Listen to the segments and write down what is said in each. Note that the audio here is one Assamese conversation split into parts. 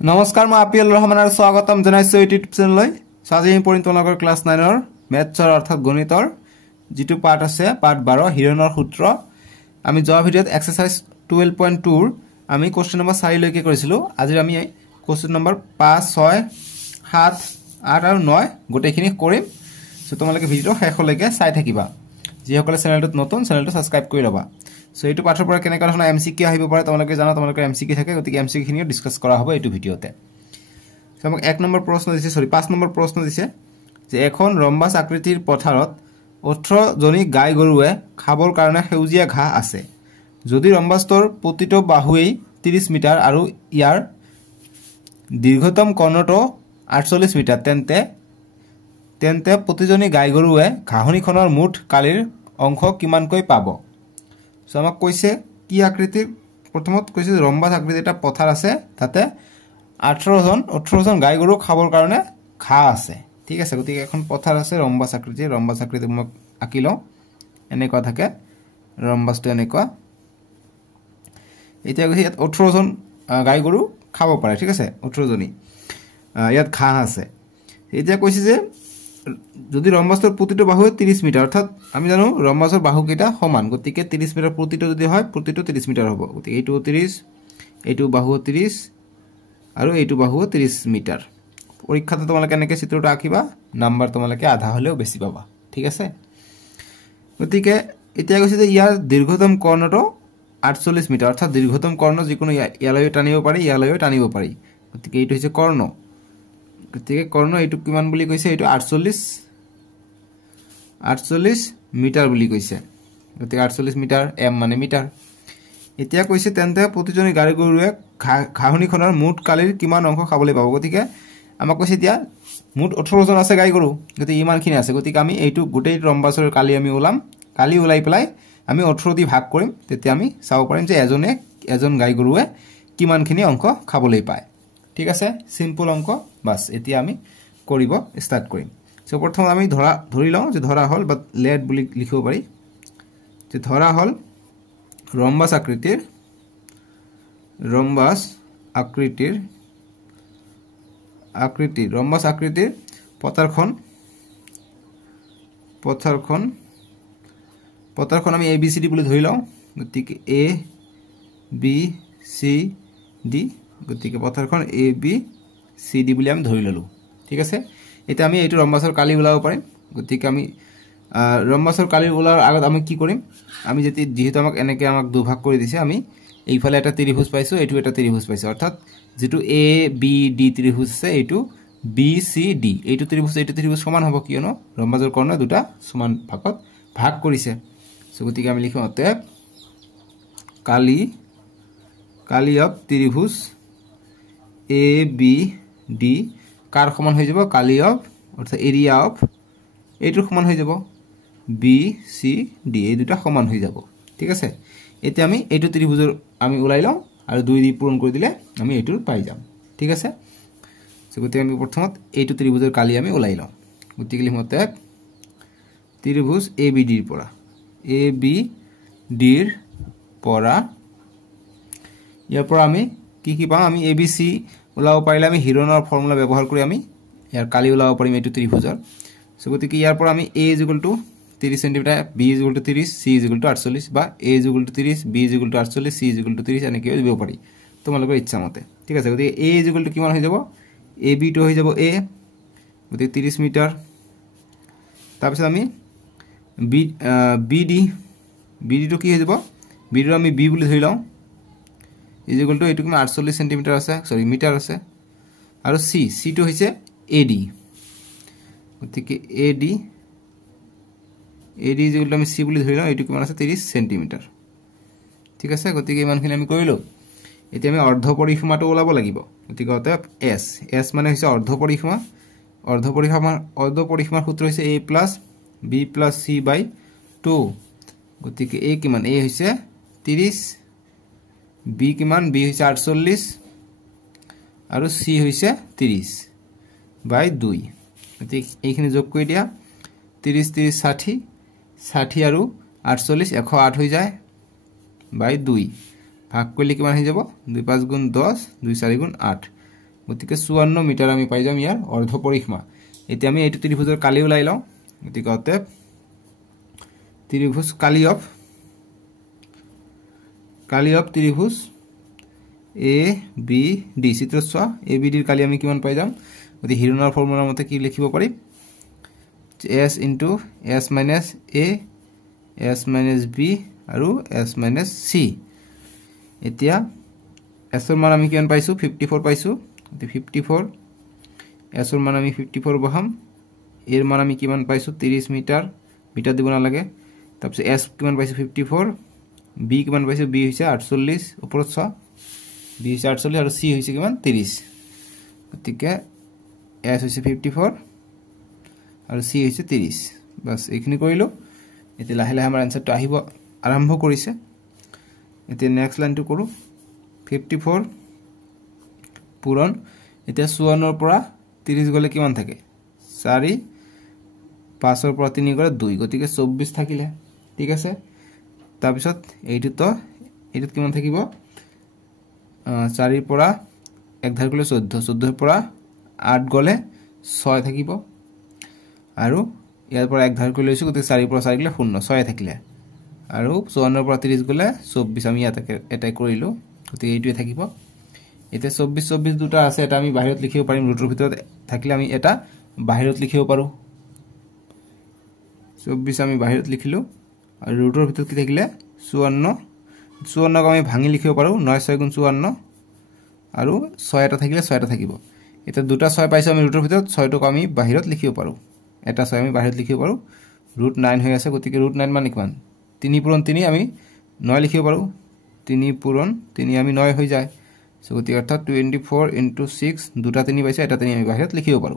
নমস্কাৰ মই আপিল ৰহমান আৰু স্বাগতম জনাইছো ইউটিউব চেনেললৈ আজি আমি পঢ়িম তোমালোকৰ ক্লাছ 9 ৰ মেথছৰ অৰ্থাৎ গণিতৰ যেটো পাৰ্ট আছে পাৰ্ট 12 হিৰনৰ সূত্ৰ আমি যোৱা ভিডিঅত এক্সাৰসাইজ 12.2 ৰ আমি কোৱেশ্চন নম্বৰ 4 লৈকে কৰিছিলো আজি আমি কোৱেশ্চন নম্বৰ 5 6 7 8 আৰু 9 গোটেইখিনি কৰিম সো তোমালোকে ভিডিঅ শেষলৈকে চাই থাকিবা যিসকলে চেনেলটো নতুন চেনেলটো সাবস্ক্ৰাইব কৰি লবা সো এইটো পাঠৰ পৰা কেনেকা ধৰণৰ এমসিকিউ আহিব পাৰে তোমালোকে জানা তোমালোকৰ এমসিকিউ থাকে গতিকে এমসিকিউ খিনিও ডিসকাস কৰা হ'ব এইটো ভিডিঅতে সো আমাক 1 নম্বৰ প্ৰশ্ন দিছে 5 নম্বৰ প্ৰশ্ন দিছে যে এখন ৰম্বাস আকৃতিৰ পথাৰত 18 জনী গাই গৰুৱে খাবৰ কাৰণে হেউজিয়া ঘাঁহ আছে যদি ৰম্বাসটোৰ প্ৰতিটো বাহুৱেই 30 মিটাৰ আৰু ইয়াৰ দীৰ্ঘতম কৰ্ণটো 48 মিটাৰ তেন্তে প্ৰতিজনী গাই গৰুৱে ঘাঁহনিখনৰ মুঠ কালিৰ অংশ কিমানকৈ পাব সো আমাক কৈছে কি আকৃতিৰ প্ৰথমত কৈছে ৰম্বাস আকৃতিৰ এটা পথাৰ আছে তাতে 18 জন গাই গৰু খাবৰ কাৰণে ঘাঁহ আছে ঠিক আছে গতিকে এখন পথাৰ আছে ৰম্বাস আকৃতি মই আঁকিলো এনেকুৱা থাকে ৰম্বাসটো এনেকুৱা এতিয়া কৈছে 18 জন গাই গৰু খাব পাৰে ঠিক আছে 18 জনী ইয়াত ঘাঁহ আছে এতিয়া কৈছে যে যদি ৰম্বাসৰ প্ৰতিটো বাহু 30 মিটাৰ অৰ্থাৎ আমি জানো ৰম্বাসৰ বাহু কেইটা সমান গতিকে 30 মিটাৰ প্ৰতিটো যদি হয় প্ৰতিটো 30 মিটাৰ হ'ব গতিকে এইটো 30 এইটো বাহু 30 আৰু এইটো বাহু 30 মিটাৰ পৰীক্ষাতে তোমালোকে এনেকৈ চিত্ৰটো আঁকিবা নাম্বাৰ তোমালোকে আধা হলেও বেছি পাবা ঠিক আছে গতিকে এতিয়া কৈছে যে ইয়াৰ দীৰ্ঘতম কৰ্ণটো 48 মিটাৰ অৰ্থাৎ দীৰ্ঘতম কৰ্ণ যিকোনো ইয়ালৈ টানিব পাৰি গতিকে এইটো হৈছে কৰ্ণ গতিকে কৰ্ণ এইটো কিমান বুলি কৈছে এইটো 48 মিটাৰ বুলি কৈছে গতিকে 48 মিটাৰ m মানে মিটাৰ এতিয়া কৈছে তেন্তে প্ৰতিজনী গাই গৰুৱে ঘাঁহনিখনৰ মুঠ কালিৰ কিমান অংশ খাবলৈ পাব গতিকে আমাক কৈছে এতিয়া মুঠ 18 জন আছে গাই গৰু গতিকে ইমানখিনি আছে গতিকে আমি এইটো গোটেই ৰম্বাসৰ কালি আমি ওলাই পেলাই আমি 18 দি ভাগ কৰিম তেতিয়া আমি চাব পাৰিম যে এজন গাই গৰুৱে কিমানখিনি অংশ খাবলৈ পায় ঠিক আছে সিম্পল অংক বাস এতিয়া আমি কৰিব স্টাৰ্ট কৰিম সো প্ৰথম আমি ধৰি লওঁ যে ধৰা হল বা লেট বুলি লিখিব পাৰি যে ধৰা হল ৰম্বাস আকৃতিৰ পথাৰখন আমি a b c d বুলি ধৰি লওঁ গতিকে a b c d গতিকে পথাৰখন a b c d বুলি আমি ধৰি ললো ঠিক আছে এটা আমি এইটো ৰম্বাসৰ কালি উলাব পাৰিম গতিকে আমি ৰম্বাসৰ কালি উলাৰ আগত আমি কি কৰিম আমি যেহেতু আমাক দুভাগ কৰি দিছে আমি এইফালে এটা ত্ৰিভুজ পাইছো এইটো এটা ত্ৰিভুজ পাইছো অৰ্থাৎ যেটো a b d ত্ৰিভুজ আছে এইটো b c d এইটো ত্ৰিভুজ সমান হ'ব কিয়নো ৰম্বাসৰ কৰ্ণ দুটা সমান ভাগত ভাগ কৰিছে সো গতিকে আমি লিখো অতএব কালি অফ ত্ৰিভুজ a b d কাৰ সমান হৈ যাব কালি অফ অৰ্থাৎ এৰিয়া অফ এইটো সমান হৈ যাব b c d এই দুটা সমান হৈ যাব ঠিক আছে এতিয়া আমি এইটো ত্ৰিভুজৰ আমি উলাই লওঁ আৰু 2 দি পূৰণ কৰি দিলে আমি এইটো পাই যাম ঠিক আছে সো গতিকে আমি প্ৰথমত এইটো ত্ৰিভুজৰ কালি আমি উলাই লওঁ গতিকে লিখোতে ত্ৰিভুজ ABD ৰ পৰা ইয়াৰ পৰা আমি কি পাম আমি ABC উলাব পাৰিলে আমি হিৰনৰ ফৰ্মুলা ব্যৱহাৰ কৰি আমি ইয়াৰ কালি উলাব পাৰিম এইটো ত্ৰিভুজৰ সো গতিকে ইয়াৰ পৰা আমি a 30 cm b 30 c 48 বা a 30 b 48 c 30 এনেকৈ দিব পাৰি তোমালোকৰ ইচ্ছা মতে ঠিক আছে গতিকে a কিমান হৈ যাব ab টো হৈ যাব a গতিকে 30 মিটাৰ তাৰপিছত আমি bd টো কি হৈ যাব bd টো আমি b বুলি ধৰি লওঁ এইটো কিমান 48 cm আছে সৰি মিটাৰ আছে আৰু c টো হৈছে ad গতিকে ad যেগুলো আমি c বুলি ধৰি লওঁ এইটো কিমান আছে 30 cm ঠিক আছে গতিকে ইমানখিনি আমি কৰিলো এতিয়া আমি অৰ্ধ পৰিসীমাটো ওলাব লাগিব গতিকে অতএব s মানে হৈছে অৰ্ধ পৰিসীমাৰ সূত্ৰ হৈছে a b c by 2 গতিকে a কিমান a হৈছে 30 b কিমান b হৈছে 48 আৰু c হৈছে 30 by 2 গতিকে এইখিনি যোগ কৰি দিয়া 30 30 60 আৰু 48 108 হৈ যায় by 2 ভাগ কৰিলে কিমান হৈ যাব 2 5 গুণ 10 2 4 গুণ 8 গতিকে 54 মিটাৰ আমি পাই যাম ইয়াৰ অৰ্ধ পৰিসীমা এতিয়া আমি এইটো ত্ৰিভুজৰ কালি ওলাই লওঁ গতিকে অতএব ত্ৰিভুজ কালি অফ ত্ৰিভুজ এ বি ডি চিত্ৰত চোৱা এ বি ডিৰ কালি আমি কিমান পাই যাম গতিকে হিৰনৰ ফৰ্মুলাৰ মতে কি লিখিব পাৰিম s into s minus a s minus b আৰু s minus c এতিয়া s ৰ মান আমি কিমান পাইছো 54 পাইছো গতিকে 54 s ৰ মান আমি 54 বহাম এৰ মান আমি কিমান পাইছো 30 মিটাৰ দিব নালাগে তাৰপিছত s কিমান পাইছো 54 b কিমান পাইছো b হৈছে 48 ওপৰত চোৱা b হৈছে 48 আৰু c হৈছে কিমান 30 গতিকে s হৈছে 54 আৰু c হৈছে 30 বাস এইখিনি কৰিলো এতিয়া লাহে লাহে আমাৰ আনসাৰটো আহিব আৰম্ভ কৰিছে এতিয়া নেক্সট লাইনটো কৰো 54 পূৰণ এতিয়া 54 ৰ পৰা 30 গলে কিমান থাকে 4 5 ৰ পৰা 3 গলে 2 গতিকে 24 থাকিলে ঠিক আছে তাৰ পিছত এইটোত কিমান থাকিব 4 ৰ পৰা 1 ধাৰ গলে 14 ৰ পৰা 8 গলে 6 থাকিব আৰু ইয়াৰ পৰা 1 ধাৰ কৰি লৈছো গতিকে 4 ৰ পৰা 4 গলে 0 6 থাকিলে আৰু 54 ৰ পৰা 30 গলে 24 আমি এটাই কৰিলো গতিকে এইটোৱে থাকিব এতিয়া 24 দুটা আছে এটা আমি বাহিৰত লিখিব পাৰিম ৰুটৰ ভিতৰত থাকিলে আমি এটা বাহিৰত লিখিব পাৰো 24 আমি বাহিৰত লিখিলো আৰু ৰুটৰ ভিতৰত কি থাকিলে 54 ক আমি ভাঙি লিখিব পাৰো 9 6 গুণ 54 আৰু 6 এটা থাকিলে 6 এটা থাকিব এটা দুটা 6 পাইছো আমি ৰুটৰ ভিতৰত 6 টো আমি বাহিৰত লিখিব পাৰো এটা 6 আমি বাহিৰত লিখিব পাৰো ৰুট 9 হৈ আছে গতিকে ৰুট 9 মানে কিমান 3 পূৰণ 3 আমি 9 লিখিব পাৰো 3 পূৰণ 3 আমি 9 হৈ যায় সো গতিকে অৰ্থাৎ 24 * 6 দুটা 3 পাইছে এটা 3 আমি বাহিৰত লিখিব পাৰো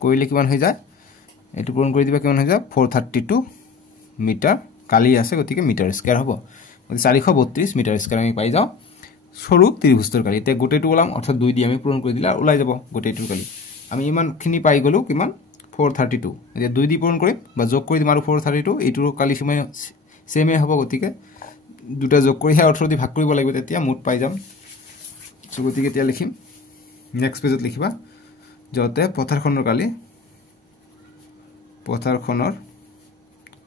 কৰিলে কিমান হৈ যায় এটো পূৰণ কৰি দিবা কিমান হৈ যায় 432 মিটাৰ কালি আছে গতিকে মিটাৰ স্কয়াৰ হ'ব গতিকে 432 মিটাৰ স্কয়াৰ আমি পাই যাও সৰু ত্ৰিভুজৰ কালি তে গোটেইটো ওলাম অৰ্থাৎ 2 দি আমি পূৰণ কৰি দিলা ওলাই যাব গোটেইটোৰ কালি আমি ইমানখিনি পাই গলো কিমান 432 এতিয়া 2 দি পূৰণ কৰিম বা যোগ কৰি দিম আৰু 432 এইটোৰ কালি সমান সেমে হ'ব গতিকে দুটা যোগ কৰি 18 দি ভাগ কৰিব লাগিব তেতিয়া মুঠ পাই যাম সো গতিকে এতিয়া লিখিম নেক্সট পেজত লিখিবা যতে পথাৰখনৰ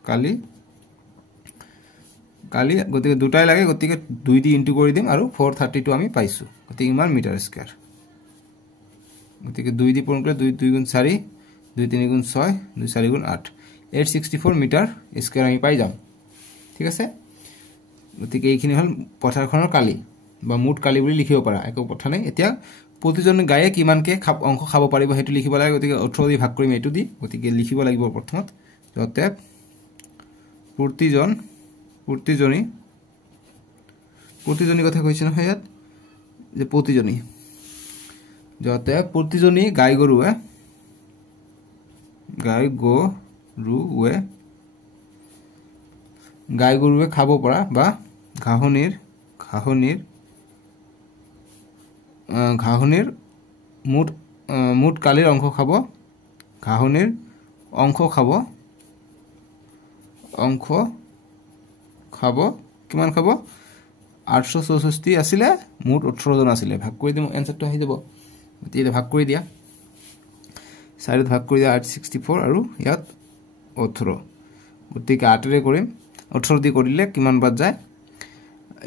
কালি গতিকে দুটাই লাগে গতিকে 2 দি ইনটু কৰি দিম আৰু 432 আমি পাইছো গতিকে ইমান মিটাৰ স্কয়াৰ গতিকে 2 দি পূৰণ কৰিলে 2 2 গুণ 4 2 3 গুণ 6 2 4 গুণ 8 864 মিটাৰ স্কয়াৰ আমি পাই যাম ঠিক আছে গতিকে এইখিনি হল পথাৰখনৰ কালি বা মুঠ কালি বুলি লিখিব পাৰা একো কথা নাই এতিয়া প্ৰতিজন গায়ে কিমানকে অংশ খাব পাৰিব হেতু লিখিব লাগে গতিকে 18 দি ভাগ কৰিম এটো দি গতিকে লিখিব লাগিব প্ৰথমত যতে প্ৰতিজনী কথা কৈছে ন হেয়াত যে প্ৰতিজনী যতে প্ৰতিজনী গাই গৰুৱে খাব পৰা বা ঘাহনিৰ মুঠ কালিৰ অংশ খাব কিমান খাব 864 আছিল মুঠ 18 জন আছিল ভাগ কৰি দিম এনসাৰটো আহি যাব গতিকে ভাগ কৰি দিয়া 4 ভাগ কৰি দিয়া 864 আৰু ইয়াত 18 গতিকে 8 ৰে কৰিম 18 দি কৰিলে কিমান বাদ যায়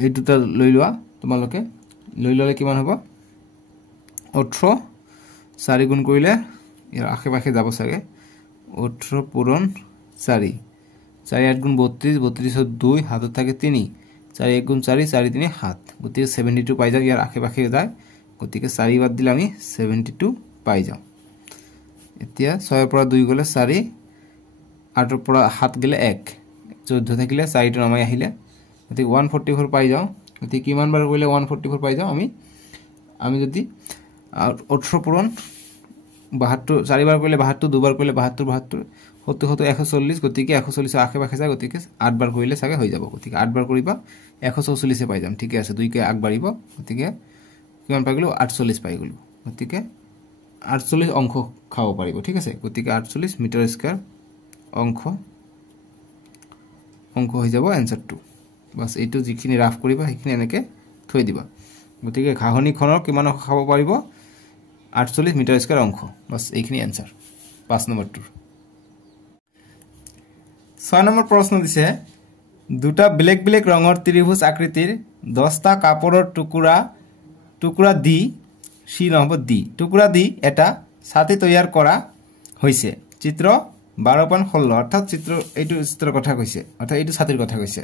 এই দুটা লৈ লোৱা তোমালোকে লৈ ললে কিমান হ'ব 18 4 গুণ কৰিলে ইয়াৰ আখে পাখে যাব সাগে 18 পূৰণ 4 4 8 গুণ 32 32 2 হাতত থাকে 3 4 1 গুণ 4 4 3 7 গতিকে 72 পাই যাও ইয়াৰ আখে পাখে যায় গতিকে 4 বাদ দিলে আমি 72 পাই যাও এতিয়া 6 ৰ পৰা 2 গলে 4 8 ৰ পৰা 7 গলে 1 14 থাকিলে 4 টো নামাই আহিলে গতিকে 144 পাই যাও গতিকে কিমান বাৰ কৰিলে 144 পাই যাও আমি যদি 18 পূৰণ 72 4 বাৰ কৰিলে 72 দুবাৰ কৰিলে 72 140 গতিকে 140 আখে পাখে যায় গতিকে 8 বাৰ কৰিলে সাগে হৈ যাব গতিকে 8 বাৰ কৰিবা 144 পাই যাম ঠিক আছে 2 কে আগ বাঢ়িব গতিকে কিমান পাই গলো 48 পাই গলো গতিকে 48 অংশ খাব পাৰিব ঠিক আছে গতিকে 48 মিটাৰ স্কয়াৰ অংশ হৈ যাব আনসাৰটো বাস এইটো যিখিনি ৰাফ কৰিবা সেইখিনি এনেকে থৈ দিবা গতিকে ঘাহনি খনৰ কিমান অংশ খাব পাৰিব 48 মিটাৰ স্কয়াৰ অংশ বাস এইখিনি आंसर 5 নম্বৰটো 6 নম্বৰ প্ৰশ্ন দিছে দুটা ব্লেক ব্লেক ৰঙৰ ত্ৰিভুজ আকৃতিৰ 10টা কাপোৰৰ টুকুৰা দি সি নহব দি টুকুৰা দি এটা ছাতি তৈয়াৰ কৰা হৈছে চিত্ৰ 12.16 অৰ্থাৎ এইটো চিত্ৰৰ কথা কৈছে অৰ্থাৎ এইটো ছাতিৰ কথা কৈছে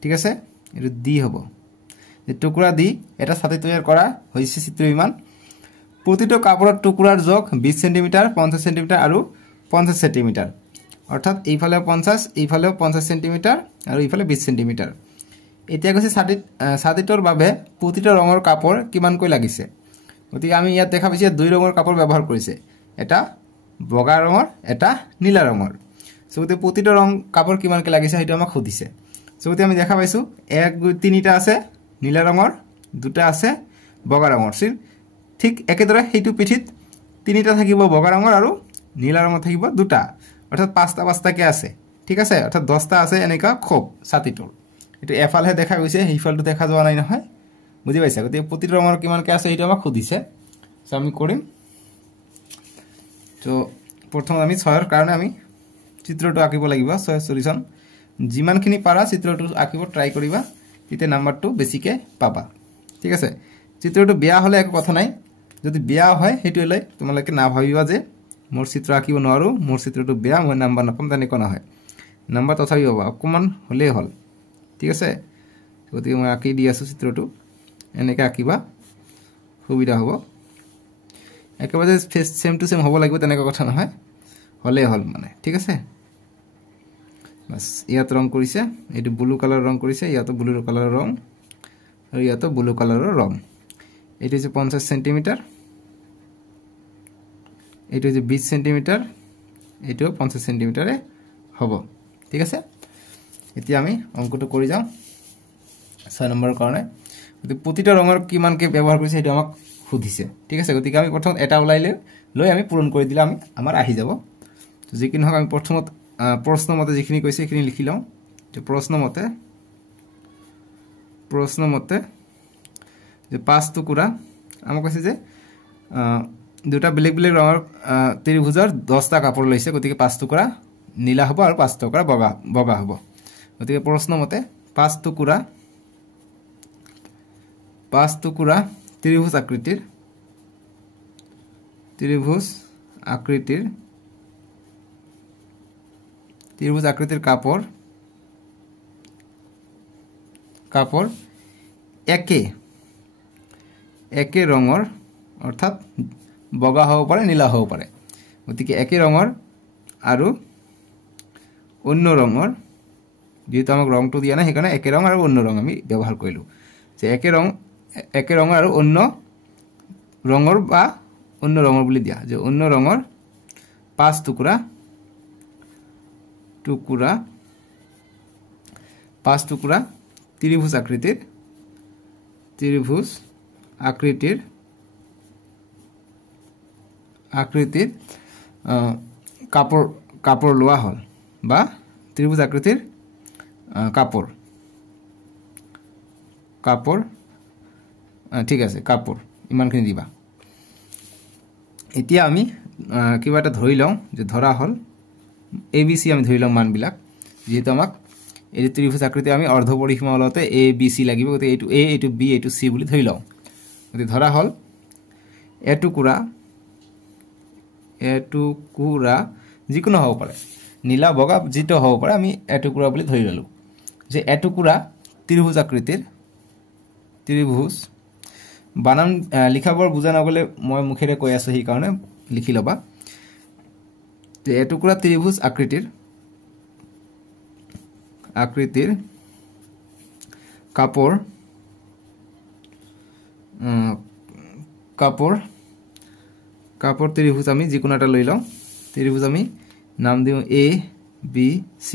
ঠিক আছে এইটো দি হ'ব যে টুকুৰা দি এটা ছাতি তৈয়াৰ কৰা হৈছে চিত্ৰ বিমান প্ৰতিটো কাপোৰৰ টুকুৰাৰ জোখ 20 সেমি 50 সেমি আৰু 50 সেমি অৰ্থাৎ এইফালে 50 এইফালেও 50 সেমি আৰু এইফালে 20 সেমি এতিয়া কৈছে ছাতিটোৰ বাবে প্ৰতিটো ৰঙৰ কাপোৰ কিমানকৈ লাগিছে গতিকে আমি ইয়াত দেখা পাইছে দুই ৰঙৰ কাপোৰ ব্যৱহাৰ কৰিছে এটা বগা ৰঙৰ এটা নীলা ৰঙৰ সৌতে প্ৰতিটো ৰং কাপোৰ কিমানকৈ লাগিছে সেইটো আমাক খুদিছে সৌতে আমি দেখা পাইছো 1 2 3টা আছে নীলা ৰঙৰ দুটা আছে বগা ৰঙৰ ঠিক একেদৰে হেতু পিঠিত তিনিটা থাকিব বগা ৰঙৰ আৰু নীলা ৰঙৰ থাকিব দুটা অৰ্থাৎ পাঁচটা কে আছে ঠিক আছে অৰ্থাৎ 10টা আছে এনেকা খুব ছাতিটোৰ এটো এফালহে দেখা গৈছে হেইফালটো দেখা যোৱা নাই নহয় বুজি পাইছা গতি প্ৰতিটো ৰঙৰ কিমানকৈ আছে এইটো আমাক খুদিছে সো আমি কৰিম তো প্ৰথম আমি 6 ৰ কাৰণে আমি চিত্ৰটো আঁকিব লাগিব 6 সলিউশন যিমানখিনি পাৰা চিত্ৰটো আঁকিব ট্ৰাই কৰিবা তেতিয়া নাম্বাৰটো বেছিকে পাবা ঠিক আছে চিত্ৰটো বেয়া হলে একো কথা নাই যদি বেয়া হয় হেতু লৈ তোমালোকে না ভাবিবা যে মোৰ চিত্ৰ আঁকিব নোৱাৰো মোৰ চিত্ৰটো বেয়া মই নাম্বাৰ নাপাম তেনেকৈ নহয় নাম্বাৰ তথাপি পাবা অকমান হলে হল ঠিক আছে গতিকে মই আঁকি দি আছো চিত্ৰটো এনেকৈ আঁকিবা সুবিধা হ'ব একেবাৰে সেম টু সেম হ'ব লাগিব তেনেকৈ কথা নহয় হলে হল মানে ঠিক আছে বাস ইয়াত ৰং কৰিছে এটো ব্লু কালাৰ ৰং কৰিছে ইয়াতো ব্লু কালাৰৰ ৰং আৰু ইয়াতো ব্লু কালাৰৰ ৰং এটো যে 50 সেমি এটো যে 20 সেমি এটো 50 সেমি হ'ব ঠিক আছে এতিয়া আমি অঙ্কটো কৰি যাম 6 নম্বৰৰ কাৰণে প্ৰতিটা ৰঙৰ কিমানকে ব্যৱহাৰ কৰিছে এটা আমাক খুদিছে ঠিক আছে গতিকে আমি প্ৰথম এটা ওলাইলে লৈ আমি পূৰণ কৰি দিলে আমি আমাৰ আহি যাব তো যিকিন হক আমি প্ৰথমত প্ৰশ্ন মতে যিখিনি কৈছে সেইখিনি লিখি লওঁ যে প্ৰশ্ন মতে যে পাঁচ টুকুৰা আমাক কৈছে যে দুটা ব্লেক ব্লেক ৰঙৰ ত্ৰিভুজৰ 10টা কাপোৰ লৈছে গতিকে পাঁচ টুকুৰা নীলা হ'ব আৰু পাঁচ টুকুৰা বগা হ'ব গতিকে প্ৰশ্ন মতে পাঁচ টুকুৰা ত্ৰিভুজ আকৃতিৰ কাপোৰ একে ৰঙৰ অৰ্থাৎ বগা হ'ব পাৰে নীলা হ'ব পাৰে গতিকে একে ৰঙৰ আৰু অন্য ৰঙৰ যেহেতু আমাক ৰংটো দিয়া নাই সেইকাৰণে একে ৰং আৰু অন্য ৰং আমি ব্যৱহাৰ কৰিলো যে একে ৰঙৰ আৰু অন্য ৰঙৰ বা অন্য ৰঙৰ বুলি দিয়া যে অন্য ৰঙৰ পাঁচ টুকুৰা ত্ৰিভুজ আকৃতিৰ কাপোৰ লোৱা হল বা ত্ৰিভুজ আকৃতিৰ কাপোৰ ঠিক আছে কাপোৰ ইমানখিনি দিবা এতিয়া আমি কিবা এটা ধৰি লওঁ যে ধৰা হল ABC আমি ধৰি লওঁ মানবিলাক যেহেতু আমাক এই ত্ৰিভুজ আকৃতি আমি অৰ্ধ পৰিসীমা ওলাওতে ABC লাগিব গতিকে এইটো A এইটো B এইটো C বুলি ধৰি লওঁ গতিকে ধৰা হল এটুকুৰা যিকোনো হ'ব পাৰে নীলা বগা যেটো হ'ব পাৰে আমি এটুকুৰা বুলি ধৰি ললো যে এটুকুৰা ত্ৰিভুজ বানান লিখাবৰ বুজা নগলে মই মুখেৰে কৈ আছো সেই কাৰণে লিখি লবা যে এটুকুৰা ত্ৰিভুজ আকৃতিৰ কাপোৰ ত্ৰিভুজ আমি যিকোনো এটা লৈ লওঁ ত্ৰিভুজ আমি নাম দিও A B C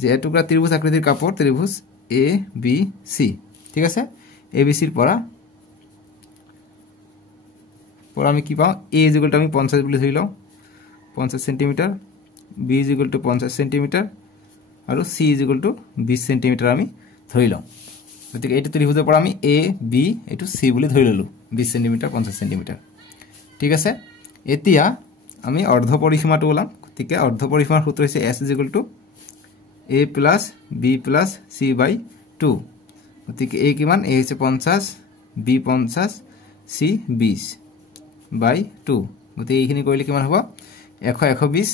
যে এটুকুৰা ত্ৰিভুজ আকৃতিৰ কাপোৰ ত্ৰিভুজ A B C ঠিক আছে ABC ৰ পৰা আমি কি পাওঁ A = আমি 50 বুলি ধৰি লওঁ 50 সেমি B = 50 সেমি আৰু C = 20 সেমি আমি ধৰি লওঁ গতিকে এইটো ত্ৰিভুজৰ পৰা আমি A B এইটো C বুলি ধৰি ললো 20 সেমি 50 সেমি ঠিক আছে এতিয়া আমি অৰ্ধ পৰিসীমাটো ওলাম গতিকে অৰ্ধ পৰিসীমাৰ সূত্ৰ হৈছে s = a + b + c / 2 গতিকে a কিমান a হৈছে 50 b 50 c 20 / 2 গতিকে এইখিনি কৰিলে কিমান হ'ব 100 120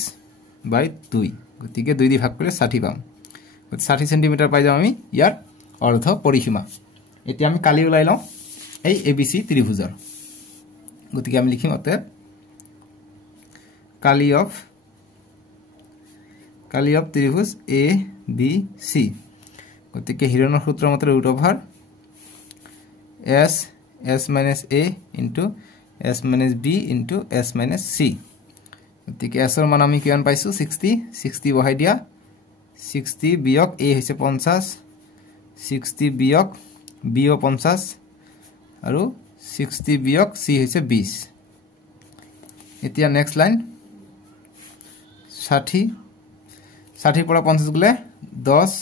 / 2 গতিকে 2 দি ভাগ কৰিলে 60 পাম গতিকে 60 সেন্টিমিটাৰ পাই যাম আমি ইয়াৰ অৰ্ধ পৰিসীমা এতিয়া আমি কালি ওলাই লওঁ এই abc ত্ৰিভুজৰ গতিকে আমি লিখিম অতএব কালি অফ ত্ৰিভুজ a b c গতিকে হিৰণৰ সূত্ৰ মতে √/s - a * s - b * s - c গতিকে s ৰ মান আমি কিমান পাইছো 60 বহাই দিয়া 60 বিয়োগ a হৈছে 50 60 বিয়োগ b ও 50 আৰু 60 বিয়োগ c হৈছে 20 এতিয়া নেক্সট লাইন 60 পৰা 50 গলে 10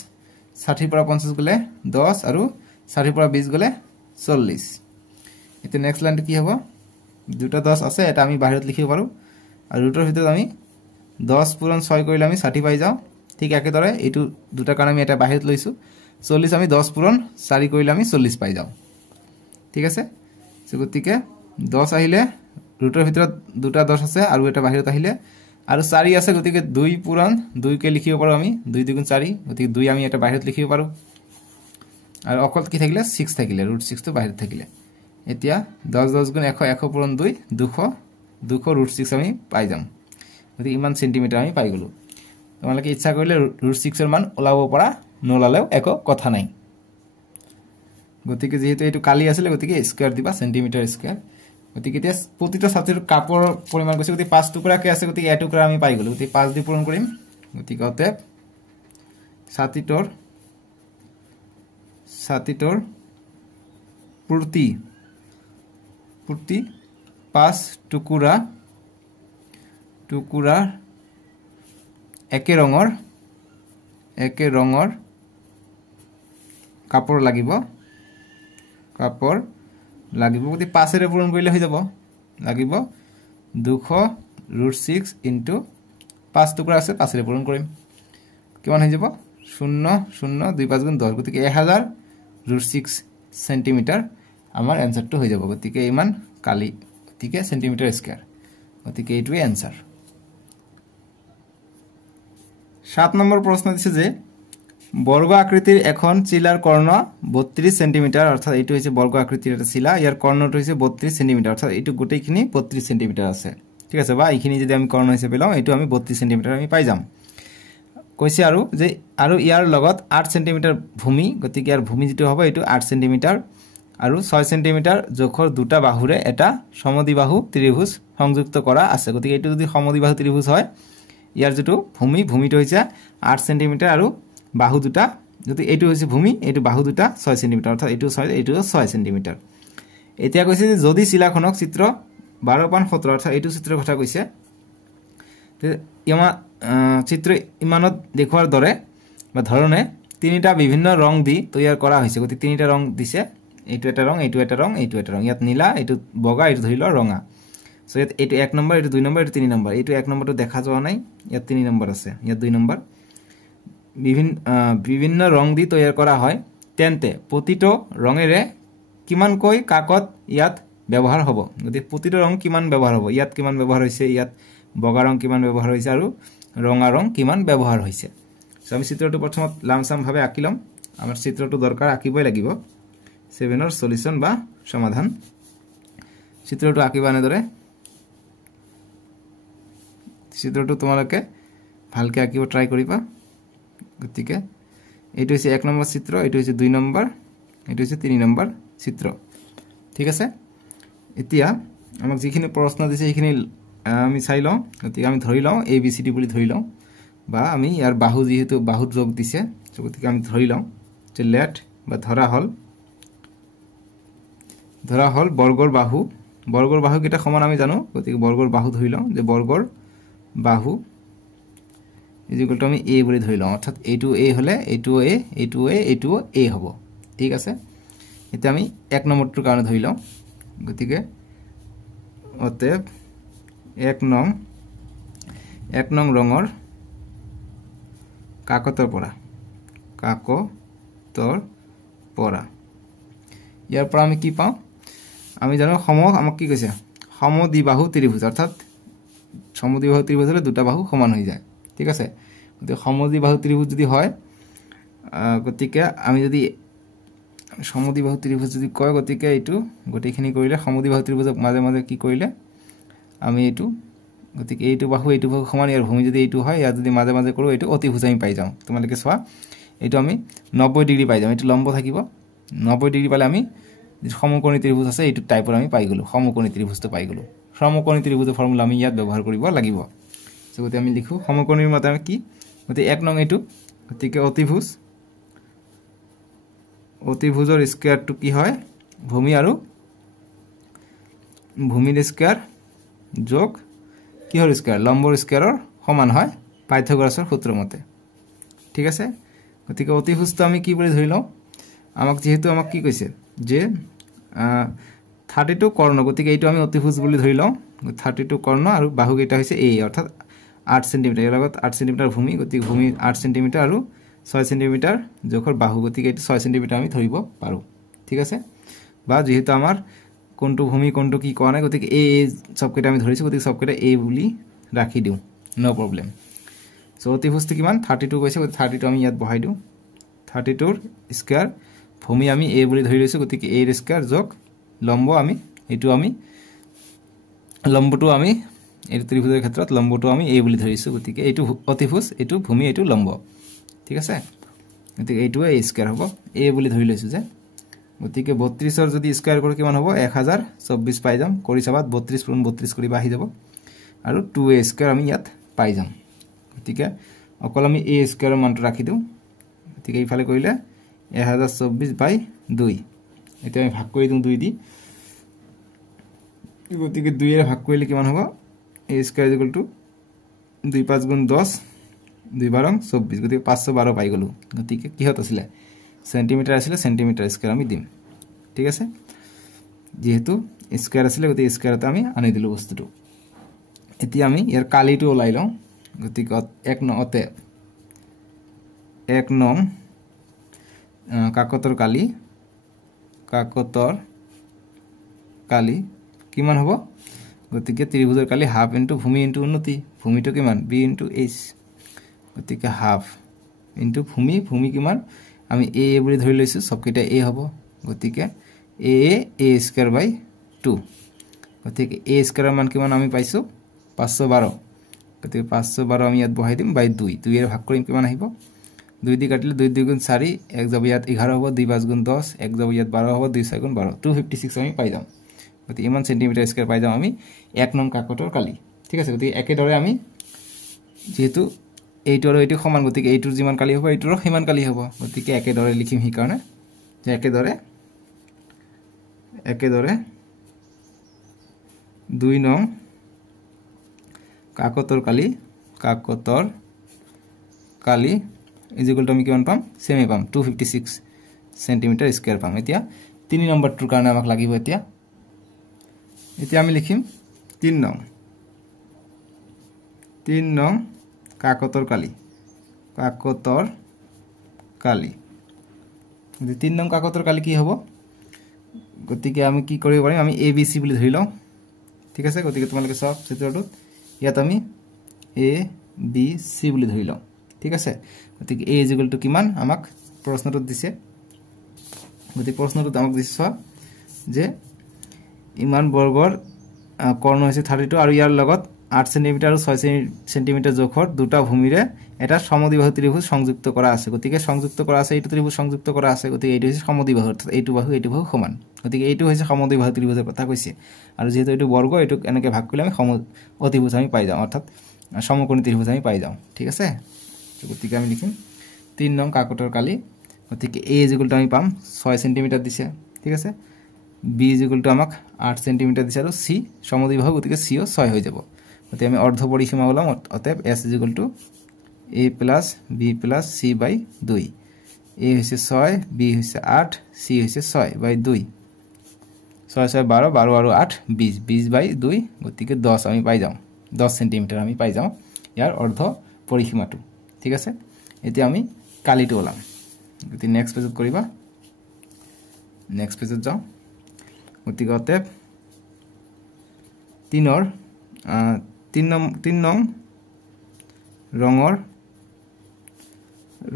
60 পৰা 50 গলে 10 আৰু 60 পৰা 20 গলে 40 এতিয়া নেক্সট লাইনটো কি হ'ব দুটা 10 আছে এটা আমি বাহিৰত লিখিব পাৰো আৰু ৰুটৰ ভিতৰত আমি 10 পূৰণ 6 কৰিলে আমি 60 পাই যাওঁ ঠিক একেদৰে এইটো দুটা কাৰণ আমি এটা বাহিৰত লৈছো 40 আমি 10 পূৰণ 4 কৰিলে আমি 40 পাই যাওঁ ঠিক আছে গতিকে 10 আহিলে ৰুটৰ ভিতৰত দুটা 10 আছে আৰু এটা বাহিৰত আহিলে আৰু 4 আছে গতিকে 2 পূৰণ 2 কে লিখিব পাৰো আমি 2 * 2 = 4 গতিকে 2 আমি এটা বাহিৰত লিখিব পাৰো আৰু অকল কি থাকিলে 6 থাকিলে √6 টো বাহিৰত থাকিলে এতিয়া 10 10 * 100 100 পূৰণ 2 200 √6 আমি পাই যাম গতিকে ইমান সেন্টিমিটাৰ আমি পাই গলো তোমালোকে ইচ্ছা কৰিলে √6 ৰ মান ওলাব পৰা নলালেও একো কথা নাই গতিকে যেহেতু এটো কালি আছিল গতিকে স্কয়াৰ দিবা সেন্টিমিটাৰ স্কয়াৰ গতিকে এতিয়া প্ৰতিটো ছাত্ৰৰ কাপৰ পৰিমাণ কৈছে গতিকে 5 টুকুৰা কে আছে গতিকে 1 টুকুৰা আমি পাই গলো গতিকে 5 দি পূৰণ কৰিম গতিকে অতএব ছাত্ৰৰ প্ৰতি 5 টুকুৰা একে ৰঙৰ কাপৰ লাগিব গতি 5 এৰে পূৰণ কৰিলে হৈ যাব লাগিব 200 √6 * 5 টুকুৰা আছে 5 এৰে পূৰণ কৰিম কিমান হৈ যাব 0 0 2 5 * 10 গতিকে 1000 √6 সেন্টিমিটাৰ আমাৰ এনসাৰটো হৈ যাব গতিকে ইমান কালি গতিকে সেন্টিমিটাৰ স্কয়াৰ গতিকে এইটোৱে এনসাৰ 7 নম্বৰ প্ৰশ্ন দিছে যে বৰ্গ আকৃতিৰ এখন চিলাৰ কৰ্ণ 32 সেন্টিমিটাৰ অৰ্থাৎ এইটো হৈছে বৰ্গ আকৃতিৰ এটা চিলা ইয়াৰ কৰ্ণটো হৈছে 32 সেন্টিমিটাৰ অৰ্থাৎ এইটো গোটেইখিনি 32 সেন্টিমিটাৰ আছে ঠিক আছে বা এইখিনি যদি আমি কৰ্ণ হিচাপে লওঁ এইটো আমি 32 সেন্টিমিটাৰ আমি পাই যাম কৈছে আৰু যে আৰু ইয়াৰ লগত 8 সেন্টিমিটাৰ ভূমি গতিকে ইয়াৰ ভূমি যেটো হ'ব এইটো 8 সেন্টিমিটাৰ আৰু 6 সেন্টিমিটাৰ জোখৰ দুটা বাহুৰে এটা সমদ্বিবাহু ত্ৰিভুজ সংযুক্ত কৰা আছে গতিকে এইটো যদি সমদ্বিবাহু ত্ৰিভুজ হয় ইয়াৰ যেটো ভূমিটো হৈছে 8 সেন্টিমিটাৰ আৰু বাহু দুটা যদি এইটো হৈছে ভূমি এইটো বাহু দুটা 6 সেন্টিমিটাৰ অৰ্থাৎ এইটো 6 সেন্টিমিটাৰ এতিয়া কৈছে যে যদি চিলাখনক চিত্ৰ 12.17 অৰ্থাৎ এইটো চিত্ৰৰ কথা কৈছে তে চিত্ৰ ইমানত দেখুৱাৰ দৰে বা ধৰণে তিনিটা বিভিন্ন ৰং দি তৈয়াৰ কৰা হৈছে গতি তিনিটা ৰং দিছে এইটো এটা ৰং এইটো এটা ৰং এইটো এটা ৰং ইয়াত নীলা এইটো বগা এইটো ধৰিল ৰঙা সো এইটো 1 নম্বৰ এইটো 2 নম্বৰ এইটো 3 নম্বৰ এইটো 1 নম্বৰটো দেখা যোৱা নাই ইয়াত 3 নম্বৰ আছে ইয়াত 2 নম্বৰ বিভিন্ন ৰং দি তৈয়াৰ কৰা হয় তেন্তে প্ৰতিটো ৰঙেৰে কিমানকৈ কাকত ইয়াত ব্যৱহাৰ হ'ব গতি প্ৰতিটো ৰং কিমান ব্যৱহাৰ হ'ব ইয়াত কিমান ব্যৱহাৰ হৈছে ইয়াত বগা ৰং কিমান ব্যৱহাৰ হৈছে আৰু ৰঙা ৰং কিমান ব্যৱহাৰ হৈছে সো আমি চিত্ৰটো প্ৰথমত লামসাম ভাবে আঁকিলম আমাৰ চিত্ৰটো দৰকাৰ আঁকিবই লাগিব 7 ৰ সলিউশন বা সমাধান চিত্ৰটো আঁকিবানে দৰে চিত্ৰটো তোমালোকে ভালকে আঁকিব ট্ৰাই কৰিবা গতিকে এইটো হৈছে 1 নম্বৰ চিত্ৰ এইটো হৈছে 2 নম্বৰ এইটো হৈছে 3 নম্বৰ চিত্ৰ ঠিক আছে এতিয়া আমাক যিখিনি প্ৰশ্ন দিছে সেইখিনি আমি চাই লওঁ গতিকে আমি ধৰি লওঁ ABCD বুলি ধৰি লওঁ বা আমি ইয়াৰ বাহু যেহেতু বাহুত যোগ দিছে গতিকে আমি ধৰি লওঁ যে লেট বা ধৰা হল বৰ্গৰ বাহু কিটা সমান আমি জানো গতিকে বৰ্গৰ বাহু ধৰি লওঁ যে বৰ্গৰ বাহু ইকুয়াল টু আমি a বুলি ধৰি লওঁ অৰ্থাৎ এইটো a হলে এইটো a হ'ব ঠিক আছে এতিয়া আমি 1 নম্বৰটোৰ কাৰণে ধৰি লওঁ গতিকে অতএব 1 নং ৰঙৰ কাকতৰ পৰা ইয়াৰ পৰা আমি কি পাওঁ আমি জানো আমাক কি কৈছে সমদ্বিবাহু ত্ৰিভুজ অৰ্থাৎ সমদ্বিবাহু ত্ৰিভুজ হলে দুটা বাহু সমান হৈ যায় ঠিক আছে গতিকে সমদ্বিবাহু ত্ৰিভুজ যদি হয় গতিকে আমি যদি সমদ্বিবাহু ত্ৰিভুজ যদি কয় গতিকে এইটো গতিখিনি কৰিলে সমদ্বিবাহু ত্ৰিভুজক মাজে মাজে কি কৰিলে আমি এইটো গতিকে এইটো বাহু সমান ইয়াৰ ভূমি যদি এইটো হয় ইয়াৰ যদি মাজে মাজে কৰো এইটো অতিভুজ আমি পাই যাওঁ তোমালোকে চোৱা এইটো আমি 90 ডিগ্ৰী পাই যাম এইটো লম্ব থাকিব 90 ডিগ্ৰী পালে আমি সমকোণী ত্ৰিভুজ আছে এইটো টাইপৰ আমি পাই গলো সমকোণী ত্ৰিভুজটো পাই গলো সমকোণী ত্ৰিভুজৰ ফৰ্মুলা আমি ইয়াত ব্যৱহাৰ কৰিব লাগিব সো গতি আমি লিখো সমকোণীৰ মতে আমি কি গতি 1 নং এইটো গতিকে অতিভুজৰ স্কয়াৰটো কি হয় ভূমি আৰু ভূমিৰ স্কয়াৰ যোগ কিহৰ স্কয়াৰ লম্বৰ স্কয়াৰৰ সমান হয় পাইথাগোৰাছৰ সূত্ৰ মতে ঠিক আছে গতিকে অতিভুজটো আমি কি বুলি ধৰি লওঁ আমাক যেহেতু আমাক কি কৈছে যে 32 কৰ্ণ গতিকে এইটো আমি অতিভুজ বুলি ধৰি লওঁ 32 কৰ্ণ আৰু বাহু কেইটা হৈছে a অৰ্থাৎ 8 সেমি এৰ লগত 8 সেমি ভূমি গতিকে ভূমি 8 সেমি আৰু 6 সেমি জোখৰ বাহু গতিকে এইটো 6 সেমি আমি ধৰিব পাৰো ঠিক আছে বা যেহেতু আমাৰ কোনটো ভূমি কোনটো কি কোৱা নাই গতিকে a সবকেইটা আমি ধৰিছো গতিকে সবকেইটা a বুলি ৰাখি দিও নো প্ৰবলেম সো অতিভুজটো কিমান 32 কৈছে গতিকে 32 আমি ইয়াত বহাই দিও 32 ৰ স্কয়াৰ ভূমি আমি a বুলি ধৰি লৈছো গতিকে a ৰ স্কয়াৰ যোগ লম্ব আমি এইটো আমি লম্বটো আমি এই ত্ৰিভুজৰ ক্ষেত্ৰত লম্বটো আমি a বুলি ধৰিছো গতিকে এইটো অতিভুজ এইটো ভূমি এইটো লম্ব ঠিক আছে গতিকে এইটো a স্কয়াৰ হ'ব a বুলি ধৰি লৈছো যে গতিকে 32 ৰ যদি স্কয়াৰ কৰো কিমান হ'ব 1024 পাই যাম কৰি চাবা 32 * 32 কৰি বাহি যাব আৰু 2a স্কয়াৰ আমি ইয়াত পাই যাম গতিকে অকল আমি a স্কয়াৰৰ মানটো ৰাখি দিও গতিকে ইফালে কৰিলে 1024/2 এটা আমি ভাগ কৰি দিও 2 দি গতিকে 2 এৰ ভাগ কৰিলে কিমান হ'ব a স্কয়াৰ = 2 5 * 10 2 12 24 গতিকে 512 পাই গলো গতিকে কি হত আছিল সেন্টিমিটাৰ আছিল সেন্টিমিটাৰ স্কয়াৰ আমি দিম ঠিক আছে যেহেতু স্কয়াৰ আছিল গতিকে স্কয়াৰতে আমি আনি দিলো বস্তুটো এতিয়া আমি ইয়াৰ কালিটো ওলাই লওঁ গতিকে 1 নংতে 1 নং কাকতৰ কালি কিমান হ'ব গতিকে ত্ৰিভুজৰ কালি হাফ ইনটু ভূমি ইনটু উন্নতি ভূমিটো কিমান b ইনটু h গতিকে হাফ ইনটু ভূমি কিমান আমি a বুলি ধৰি লৈছো সবকেইটা a হ'ব গতিকে a স্কয়াৰ বাই 2 গতিকে a স্কয়াৰৰ মান কিমান আমি পাইছো 512 গতিকে 512 আমি ইয়াত বহাই দিম বাই 2 2 এর ভাগ কৰিম কিমান আহিব 2 দি কাটিলে 2 2 গুণ 4 1 যাব ইয়াত 11 হ'ব 2 5 গুণ 10 1 যাব ইয়াত 12 হ'ব 2 6 গুণ 12 256 আমি পাই যাম গতিকে ইমান সেন্টিমিটাৰ স্কয়াৰ পাই যাম আমি 1 নং কাকতৰ কালি ঠিক আছে গতিকে একেদৰে আমি যেহেতু এইটো আৰু এইটো সমান গতিকে এইটোৰ যিমান কালি হ'ব এইটোৰ সমান কালি হ'ব গতিকে একেদৰে লিখিম হি কাৰণে যে একেদৰে 2 নং কাকতৰ কালি ইকুয়াল টু আমি কিমান পাম সেমি পাম 256 সেন্টিমিটাৰ স্কয়াৰ পাম এতিয়া 3 নম্বৰটোৰ কাৰণে আমাক লাগিব এতিয়া আমি লিখিম 3 নং কাকতৰ কালি যদি 3 নং কাকতৰ কালি কি হ'ব গতিকে আমি কি কৰিব পাৰিম আমি a b c বুলি ধৰি লওঁ ঠিক আছে গতিকে তোমালোকে সব চিত্ৰটোত ইয়াত আমি a b c বুলি ধৰি লওঁ ঠিক আছে গতিকে a = কিমান আমাক প্ৰশ্নটোত দিছে গতিকে প্ৰশ্নটোত আমাক দিছে যে ইমান বৰ্গৰ কৰ্ণ হৈছে 32 আৰু ইয়াৰ লগত 8 সেমি আৰু 6 সেমি জোখৰ দুটা ভূমিৰে এটা সমদ্বিবাহু ত্ৰিভুজ সংযুক্ত কৰা আছে গতিকে সংযুক্ত কৰা আছে এইটো ত্ৰিভুজ সংযুক্ত কৰা আছে গতিকে এইটো হৈছে সমদ্বিবাহু অৰ্থাৎ এইটো বাহু সমান গতিকে এইটো হৈছে সমদ্বিবাহু ত্ৰিভুজৰ কথা কৈছে আৰু যেহেতু এইটো বৰ্গ এইটো এনেকৈ ভাগ কৰিলে আমি অতিভুজ আমি পাই যাওঁ অৰ্থাৎ সমকোণী ত্ৰিভুজ আমি পাই যাওঁ ঠিক আছে গতিকে আমি লিখিম 3 নং কাকতৰ কালি গতিকে a = আমি পাম 6 সেমি দিছে ঠিক আছে b = আমাক 8 সেমি দিছে আৰু c সমদ্বিবাহু গতিকে c ও 6 হৈ যাব গতিকে আমি অৰ্ধ পৰিসীমা ওলাম অতএব s = a + b + c / 2 a হৈছে 6 b হৈছে 8 c হৈছে 6/2 6 6 12 12 আৰু 8 20 20 বাই 2 গতিকে 10 আমি পাই যাওঁ 10 সেন্টিমিটার আমি পাই যাওঁ ইয়াৰ অৰ্ধ পৰিসীমাটো ঠিক আছে এতিয়া আমি কালিটো ওলাম গতি নেক্সট পেজত কৰিবা নেক্সট পেজত যাওঁ গতিকে অতে 3 নং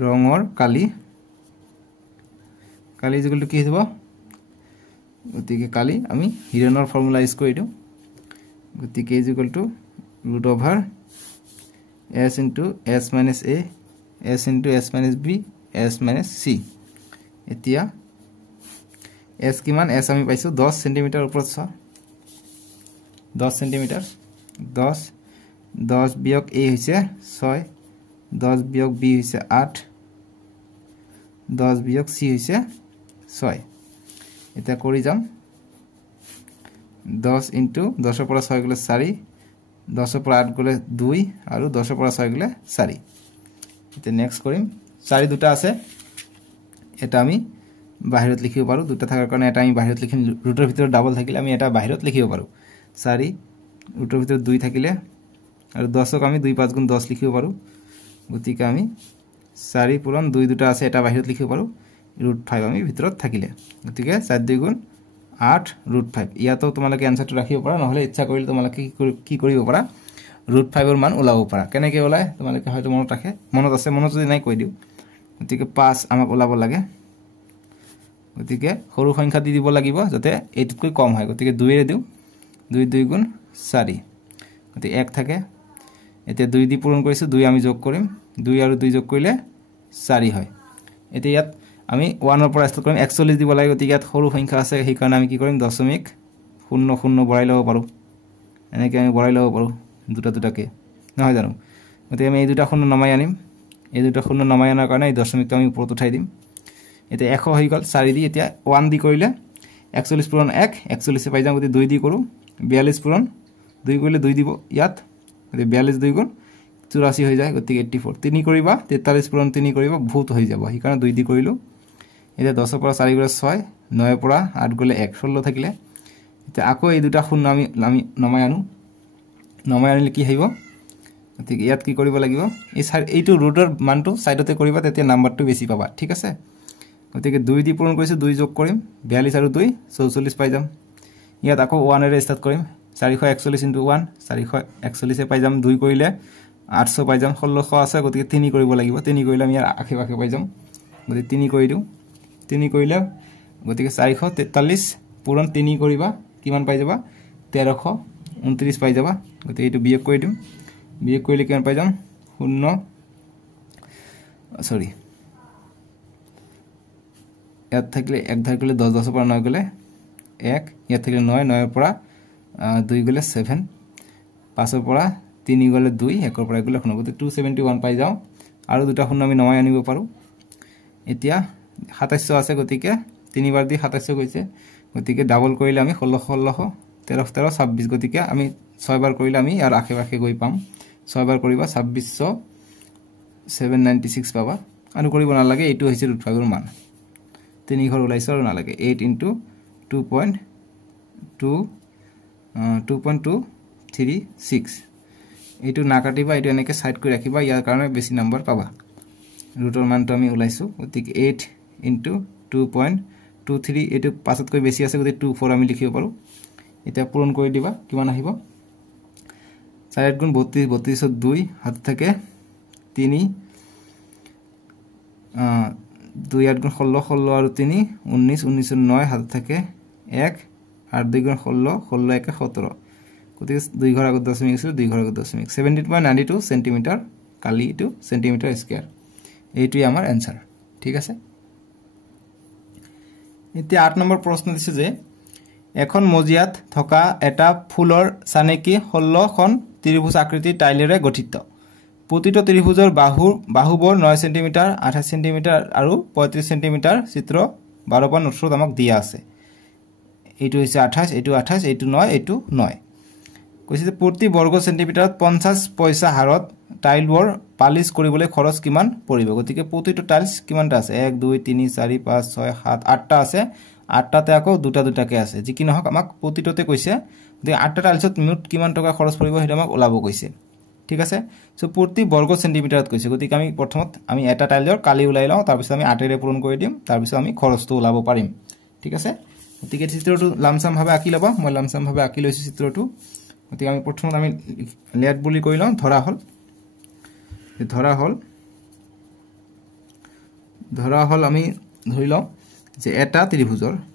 ৰঙৰ কালি ইকুয়াল টু কি হ'ব গতিকে কালি আমি হিৰনৰ ফৰ্মুলা ইউজ কৰি দিওঁ গতিকে equal to root over s into s minus a s into s minus b s minus c এতিয়া s কিমান s আমি পাইছো 10 সেন্টিমিটার ওপৰত 10 সেন্টিমিটার 10 বিয়োগ a হৈছে 6 10 বিয়োগ b হৈছে 8 10 বিয়োগ c হৈছে 6 এটা কৰি যাম 10 into 10 ৰ পৰা 6 গলে 4 10 ৰ পৰা 8 গলে 2 আৰু 10 ৰ পৰা 6 গলে 4 এটা নেক্সট কৰিম 4 দুটা আছে এটা আমি বাহিৰত লিখিব পাৰো দুটা থাকাৰ কাৰণে এটা আমি বাহিৰত লিখিম ৰুটৰ ভিতৰত ডাবল থাকিলে আমি এটা বাহিৰত লিখিব পাৰো 4 ৰুটৰ ভিতৰত 2 থাকিলে আৰু 10ক আমি 2 5 গুণ 10 লিখিব পাৰো গতিকে আমি 4 পূৰণ 2 দুটা আছে এটা বাহিৰত লিখিব পাৰো √5 আমি ভিতৰত থাকিলে গতিকে 4 2 গুণ 8 √5 ইয়াতো তোমালোকে আনসাৰটো ৰাখিব পাৰা নহলে ইচ্ছা কৰিলে তোমালোকে কি কৰিব পাৰা √5 ৰ মান ওলাব পাৰা কেনেকৈ ওলাই তোমালোকে হয়তো মনত ৰাখে মনত আছে মনত যদি নাই কৈ দিও গতিকে 5 আমাক ওলাব লাগে গতিকে সৰু সংখ্যা দি দিব লাগিব যাতে এইটোকৈ কম হয় গতিকে 2 এৰে দিও 2 2 গুণ 4 গতিকে 1 থাকে এতিয়া 2 দি পূৰণ কৰিছো 2 আমি যোগ কৰিম 2 আৰু 2 যোগ কৰিলে 4 হয় এতিয়া ইয়াত আমি 1 ৰ পৰা স্টাৰ্ট কৰিম 41 দিব লাগে গতিকে ইয়াত সৰু সংখ্যা আছে সেই কাৰণে আমি কি কৰিম 0.00 বঢ়াই লব পাৰো এনেকৈ আমি বঢ়াই লব পাৰো দুটাকে নহয় জানো গতিকে আমি এই দুটা শূন্য নমাই আনিম এই দুটা শূন্য নমাই আনাৰ কাৰণে এই দশমিকটো আমি ওপৰত উঠাই দিম এতিয়া 100 হৈ গল 4 দি এতিয়া 1 দি কৰিলে 41 পূৰণ 1 41 পাই যাম গতি 2 দি কৰো 42 পূৰণ 2 কৰিলে 2 দিব ইয়াত গতি 42 2 গুণ 84 হৈ যায় গতি 84 3 কৰিবা 43 পূৰণ 3 কৰিবা বহুত হৈ যাব সেই কাৰণে 2 দি কৰিলো এতিয়া 10 ৰ পৰা 4 গলে 6 9 ৰ পৰা 8 গলে 1 16 থাকিলে এতিয়া আকৌ এই দুটা শূন্য আমি নমাই আনিলে কি হইব গতিকে ইয়াত কি কৰিব লাগিব এইটো ৰুটৰ মানটো সাইডতে কৰিবা তেতিয়া নাম্বাৰটো বেছি পাবা ঠিক আছে গতিকে 2 দি পূৰণ কৰিছো 2 যোগ কৰিম 42 আৰু 2 44 পাই যাম ইয়াত আকৌ 1 এৰে স্টাৰ্ট কৰিম 441 * 1 441 পাই যাম 2 কৰিলে 800 পাই যাম 1600 আছে গতিকে 3 কৰিব লাগিব 3 কৰিলে আমি ইয়াৰ আখে পাই যাম গতিকে 3 কৰি দিও 3 কৰিলে গতিকে 443 পূৰণ 3 কৰিবা কিমান পাই যাবা 1329 পাই যাবা গতিকে এইটো বিয়োগ কৰি দিম বিয়োগ কৰিলে কিমান পাই যাম 0 সৰি ইয়াত থাকিলে 1 ধাৰ কৰিলে 10 10 ৰ পৰা 9 গলে 1 ইয়াত থাকিলে 9 9 ৰ পৰা 2 গলে 7 5 ৰ পৰা 3 গলে 2 1 ৰ পৰা গলে 9 গতি 271 পাই যাও আৰু দুটা শূন্য আমি নমাই আনিব পাৰো এতিয়া 2700 আছে গতিকে 3 বাৰ দি 2700 গৈছে গতিকে ডাবল কৰিলে আমি 16 16 13 13 26 গতিকে আমি 6 বাৰ কৰিলে আমি ইয়াৰ আখে গৈ পাম 6 বাৰ কৰিবা 2600 796 পাবা আৰু কৰিব নালাগে এইটো হৈছে √5 ৰ মান 3 ঘৰ ওলাইছে আৰু নালাগে 8 * 2.236 এইটো না কাটিবা এইটো এনেকৈ সাইড কৰি ৰাখিবা ইয়াৰ কাৰণে বেছি নম্বৰ পাবা ৰুটৰ মানটো আমি ওলাইছো গতিকে 8 * 2.23 এইটো পাছতকৈ বেছি আছে গতিকে 24 আমি লিখিব পাৰো এটা পূৰণ কৰি দিবা কিমান আহিব 4 গুণ 32 32 2 হাত থাকে 3 2 8 গুণ 16 16 আৰু 3 19 19 9 হাত থাকে 1 8 2 গুণ 16 16 1 17 গতিকে 2 ঘৰ আগত দশমিক আছে 2 ঘৰ আগত দশমিক 17.92 সেন্টিমিটাৰ কালি টু সেন্টিমিটাৰ স্কয়াৰ এইটোই আমাৰ आंसर ঠিক আছে এতিয়া 8 নম্বৰ প্ৰশ্ন দিছে যে এখন মজিয়াত থকা এটা ফুলৰ চানেকি 16 খন ত্ৰিভুজ আকৃতিৰ টাইলেৰে গঠিত প্ৰতিটো ত্ৰিভুজৰ বাহুবোৰ 9 সেন্টিমিটাৰ 28 সেন্টিমিটাৰ আৰু 35 সেন্টিমিটাৰ চিত্ৰ 12.19 আমাক দিয়া আছে এইটো হৈছে 28 এইটো 28 এইটো 9 এইটো 9 কৈছে যে প্ৰতি বৰ্গ সেন্টিমিটাৰত 50 পইচা হাৰত টাইলবোৰ পালিশ কৰিবলৈ খৰচ কিমান পৰিব গতিকে প্ৰতিটো টাইলছ কিমানটা আছে 1 2 3 4 5 6 7 8টা আছে 8টাতে আকৌ দুটা দুটাকে আছে যি কি নহওক আমাক প্ৰতিটোতে কৈছে যে 8টা টাইলছত মুঠ কিমান টকা খৰচ পৰিব হেটো আমাক ওলাব কৈছে ঠিক আছে সো প্ৰতি বৰ্গ সেন্টিমিটাৰত কৈছে গতিকে আমি প্ৰথমত আমি এটা টাইলৰ কালি ওলাই লওঁ তাৰ পিছত আমি 8 ৰে পূৰণ কৰি দিম তাৰ পিছত আমি খৰচটো ওলাব পাৰিম ঠিক আছে গতিকে চিত্ৰটো লামসাম ভাবে আঁকি লবা মই লামসাম ভাবে আঁকি লৈছো চিত্ৰটো গতিকে আমি প্ৰথমত আমি লেট বুলি কৈ লওঁ ধৰা হল আমি ধৰি লওঁ যে এটা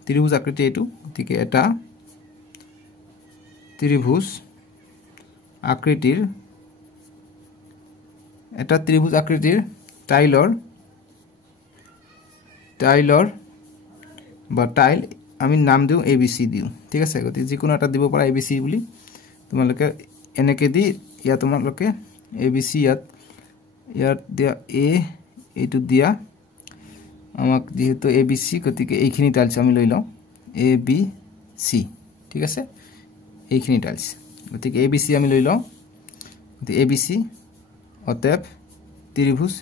ত্ৰিভুজ আকৃতি এটো গতিকে এটা ত্ৰিভুজ আকৃতিৰ টাইলৰ বা টাইল আমি নাম দিও এবিসি দিও ঠিক আছে গতিকে যিকোনো এটা দিব পাৰা এবিসি বুলি তোমালোকে এনেকে দি ইয়া তোমালোকে এবিসি ইয়াত দিয়া এ এটো দিয়া আমাক যেহেতু এবিসি গতিকে এইখিনি টাইলস আমি লৈ লওঁ এ বি সি ঠিক আছে এইখিনি টাইলস গতিকে এবিসি আমি লৈ লওঁ গতিকে এবিসি অতএব ত্ৰিভুজ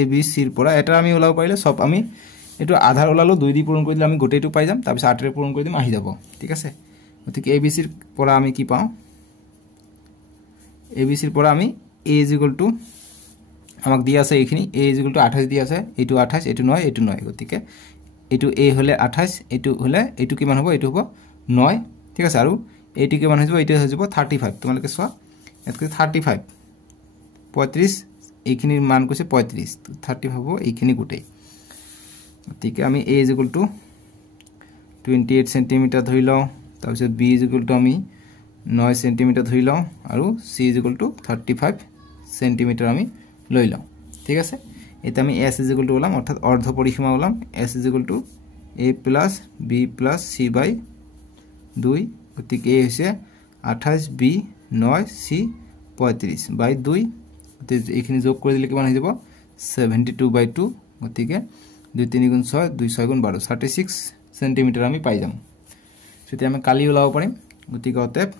এবিসিৰ পৰা এটা আমি ওলাব পাৰিলে সব আমি এটো আধাৰ ওলালো 2 দি পূৰণ কৰি দিলে আমি গোটেইটো পাই যাম তাৰ পিছত 8 ৰে পূৰণ কৰি দিম আহি যাব ঠিক আছে গতিকে এবিসিৰ পৰা আমি কি পাওঁ এবিসিৰ পৰা আমি a আমাক দিয়া আছে এইখিনি a 28 দিয়া আছে এটো 28 এটো 9 এটো 9 গতিকে এটো a হলে 28 এটো হলে এটো কিমান হ'ব এটো হ'ব 9 ঠিক আছে আৰু এটো কিমান হৈ যাব এটো হৈ যাব 35 তোমালোকে চোৱা এতকে 35 35 এইখিনিৰ মান কৈছে 35 35 হ'ব এইখিনি গোটেই গতিকে আমি a 28 সেন্টিমিটাৰ ধৰি লওঁ তাৰ পিছত b আমি 9 সেন্টিমিটাৰ ধৰি লওঁ আৰু c 35 সেন্টিমিটাৰ আমি লৈ লওঁ ঠিক আছে এটা আমি s ওলাম অৰ্থাৎ অৰ্ধ পৰিসীমা ওলাম s a b c by 2 গতিকে a হৈছে 28 b 9 c 35 by 2 গতিকে এইখিনি যোগ কৰি দিলে কিমান হৈ যাব 72 by 2 গতিকে 2 3 গুণ 6 2 6 গুণ 12 36 সেন্টিমিটাৰ আমি পাই যাম সেটা আমি কালি ওলাব পাৰিম গতিকে অতএব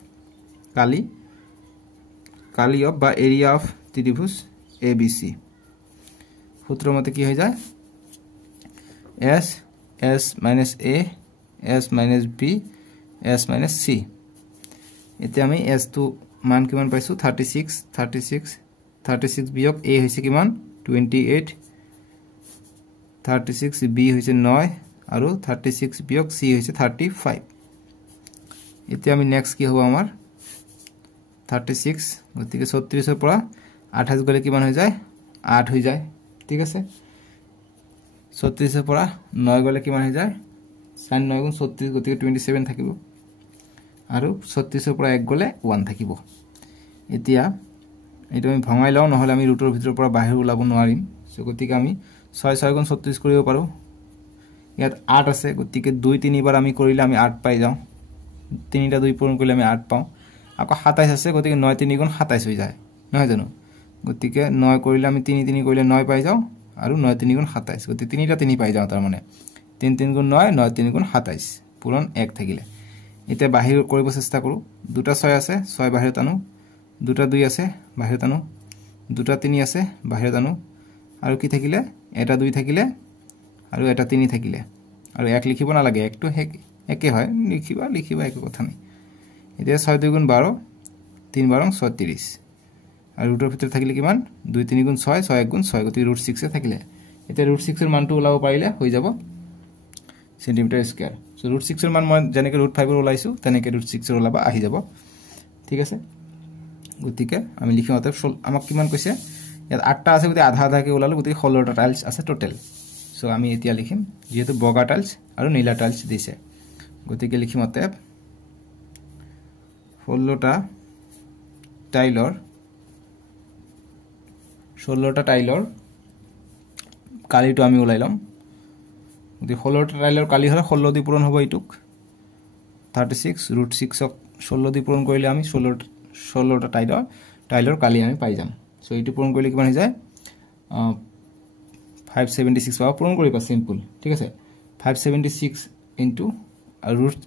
কালি অফ বা এৰিয়া অফ ত্ৰিভুজ এবিসি সূত্র মতে কি হৈ যায় s s minus a s minus b s minus c এতে আমি s টু মান কিমান পাইছো 36 বিয়োগ a হৈছে কিমান 28 36 b হৈছে 9 আৰু 36 বিয়োগ c হৈছে 35 এতে আমি নেক্সট কি হ'ব আমাৰ 36 গতিকে 36 এৰ পৰা 28 গলে কিমান হৈ যায় 8 হৈ যায় ঠিক আছে 36 এর পৰা 9 গলে কিমান হৈ যায় 9 গুণ 36 গতিকে 27 থাকিব আৰু 36 এৰ পৰা 1 গলে 1 থাকিব এতিয়া এটো আমি ভঙাই লওঁ নহলে আমি ৰুটৰ ভিতৰ পৰা বাহিৰ ওলাব নোৱাৰিম সো গতিকে আমি 6 6 গুণ 36 কৰিব পাৰো ইয়াত 8 আছে গতিকে 2 3 বাৰ আমি কৰিলে আমি 8 পাই যাওঁ 3টা 2 পূৰণ কৰিলে আমি 8 পাওঁ আকৌ 27 আছে গতিকে 9 3 গুণ 27 হৈ যায় নহয় জানো গতিকে 9 কৰিলে আমি 3 3 কৰিলে 9 পাই যাওঁ আৰু 9 3 গুণ 27 গতিকে 3টা 3 পাই যাওঁ তাৰ মানে 3 3 গুণ 9 9 3 গুণ 27 পূৰণ 1 থাকিলে এতিয়া বাহিৰ কৰিব চেষ্টা কৰো দুটা 6 আছে 6 বাহিৰত আনো দুটা 2 আছে বাহিৰত আনো দুটা 3 আছে বাহিৰত আনো আৰু কি থাকিলে এটা 2 থাকিলে আৰু এটা 3 থাকিলে আৰু 1 লিখিব না লাগে একটো একে হয় লিখিবা একো কথা নাই এতিয়া 6 2 গুণ 12 3 12 36 আৰু ৰুটৰ ভিতৰত থাকিলে কিমান 2 3 গুণ 6 6 1 গুণ 6 গতি ৰুট 6 এ থাকিলে এতিয়া ৰুট 6 এৰ মানটো ওলাব পাৰিলে হৈ যাব সেন্টিমিটাৰ স্কয়াৰ সো ৰুট 6 এৰ মান মই জানেকে ৰুট 5 এৰ ওলাইছো তেনেকে ৰুট 6 এৰ ওলাবা আহি যাব ঠিক আছে গতিকে আমি লিখিম অতএব আমাক কিমান কৈছে ইয়াত 8টা আছে গতি আধা আধাকে ওলালো গতি 16টা টাইলস আছে টোটাল সো আমি এতিয়া লিখিম যেহেতু বগা টাইলস আৰু নীলা টাইলস দিছে গতিকে লিখিম অতএব 16টা টাইলৰ কালিটো আমি ওলাই লম গতি 16টা টাইলৰ কালি হলে 16 দি পূৰণ হ'ব ইটুক 36 ৰুট 6 ক 16 দি পূৰণ কৰিলে আমি 16টা টাইলৰ কালি আমি পাই যাম সো ইটো পূৰণ কৰিলে কিমান হৈ যায় 576 পাব পূৰণ কৰিবা সিম্পল ঠিক আছে 576 ইনটু ৰুট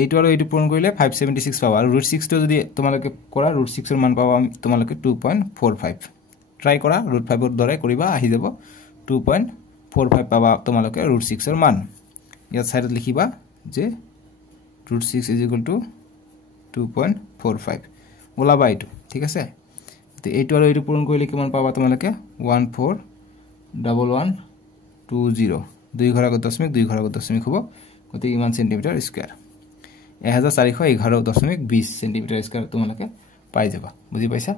এইটো আৰু এইটো পূৰণ কৰিলে 576 পাবা আৰু ৰুট 6 টো যদি তোমালোকে কৰা ৰুট 6 এৰ মান পাবা তোমালোকে 2.45 ট্ৰাই কৰা ৰুট 5 এৰ দৰে কৰিবা আহি যাব 2.45 পাবা তোমালোকে ৰুট 6 এৰ মান ইয়াত সাইডত লিখিবা যে √6 = 2.45 ওলাবা এইটো ঠিক আছে তো এইটো আৰু এইটো পূৰণ কৰিলে কিমান পাবা তোমালোকে 141120 2 ঘৰ আগত দশমিক 2 ঘৰ আগত দশমিক হ'ব গতিকে ইমান সেন্টিমিটাৰ স্কয়াৰ 1411.20 সেন্টিমিটাৰ স্কয়াৰ তোমালোকে পাই যাবা বুজি পাইছা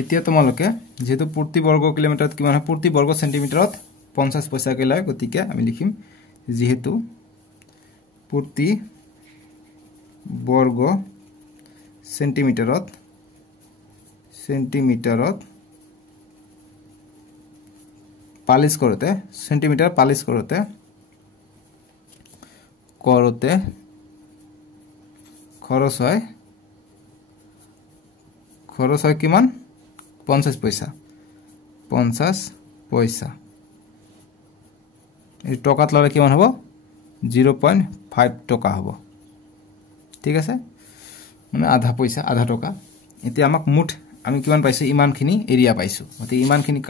এতিয়া তোমালোকে যেহেতু প্ৰতি বৰ্গ কিলোমিটাৰত কিমান হয় প্ৰতি বৰ্গ সেন্টিমিটাৰত 50 পইচাকৈ লয় গতিকে আমি লিখিম যেহেতু প্ৰতি বৰ্গ সেন্টিমিটাৰত পালিশ কৰোতে সেন্টিমিটাৰ পালিশ কৰোতে খৰচ হয় কিমান 50 পইচা এই টকাত ললে কিমান হ'ব 0.5 টকা হ'ব ঠিক আছে মানে আধা পইচা আধা টকা এতিয়া আমাক মুঠ আমি কিমান পাইছো ইমানখিনি এৰিয়া পাইছো গতি ইমানখিনি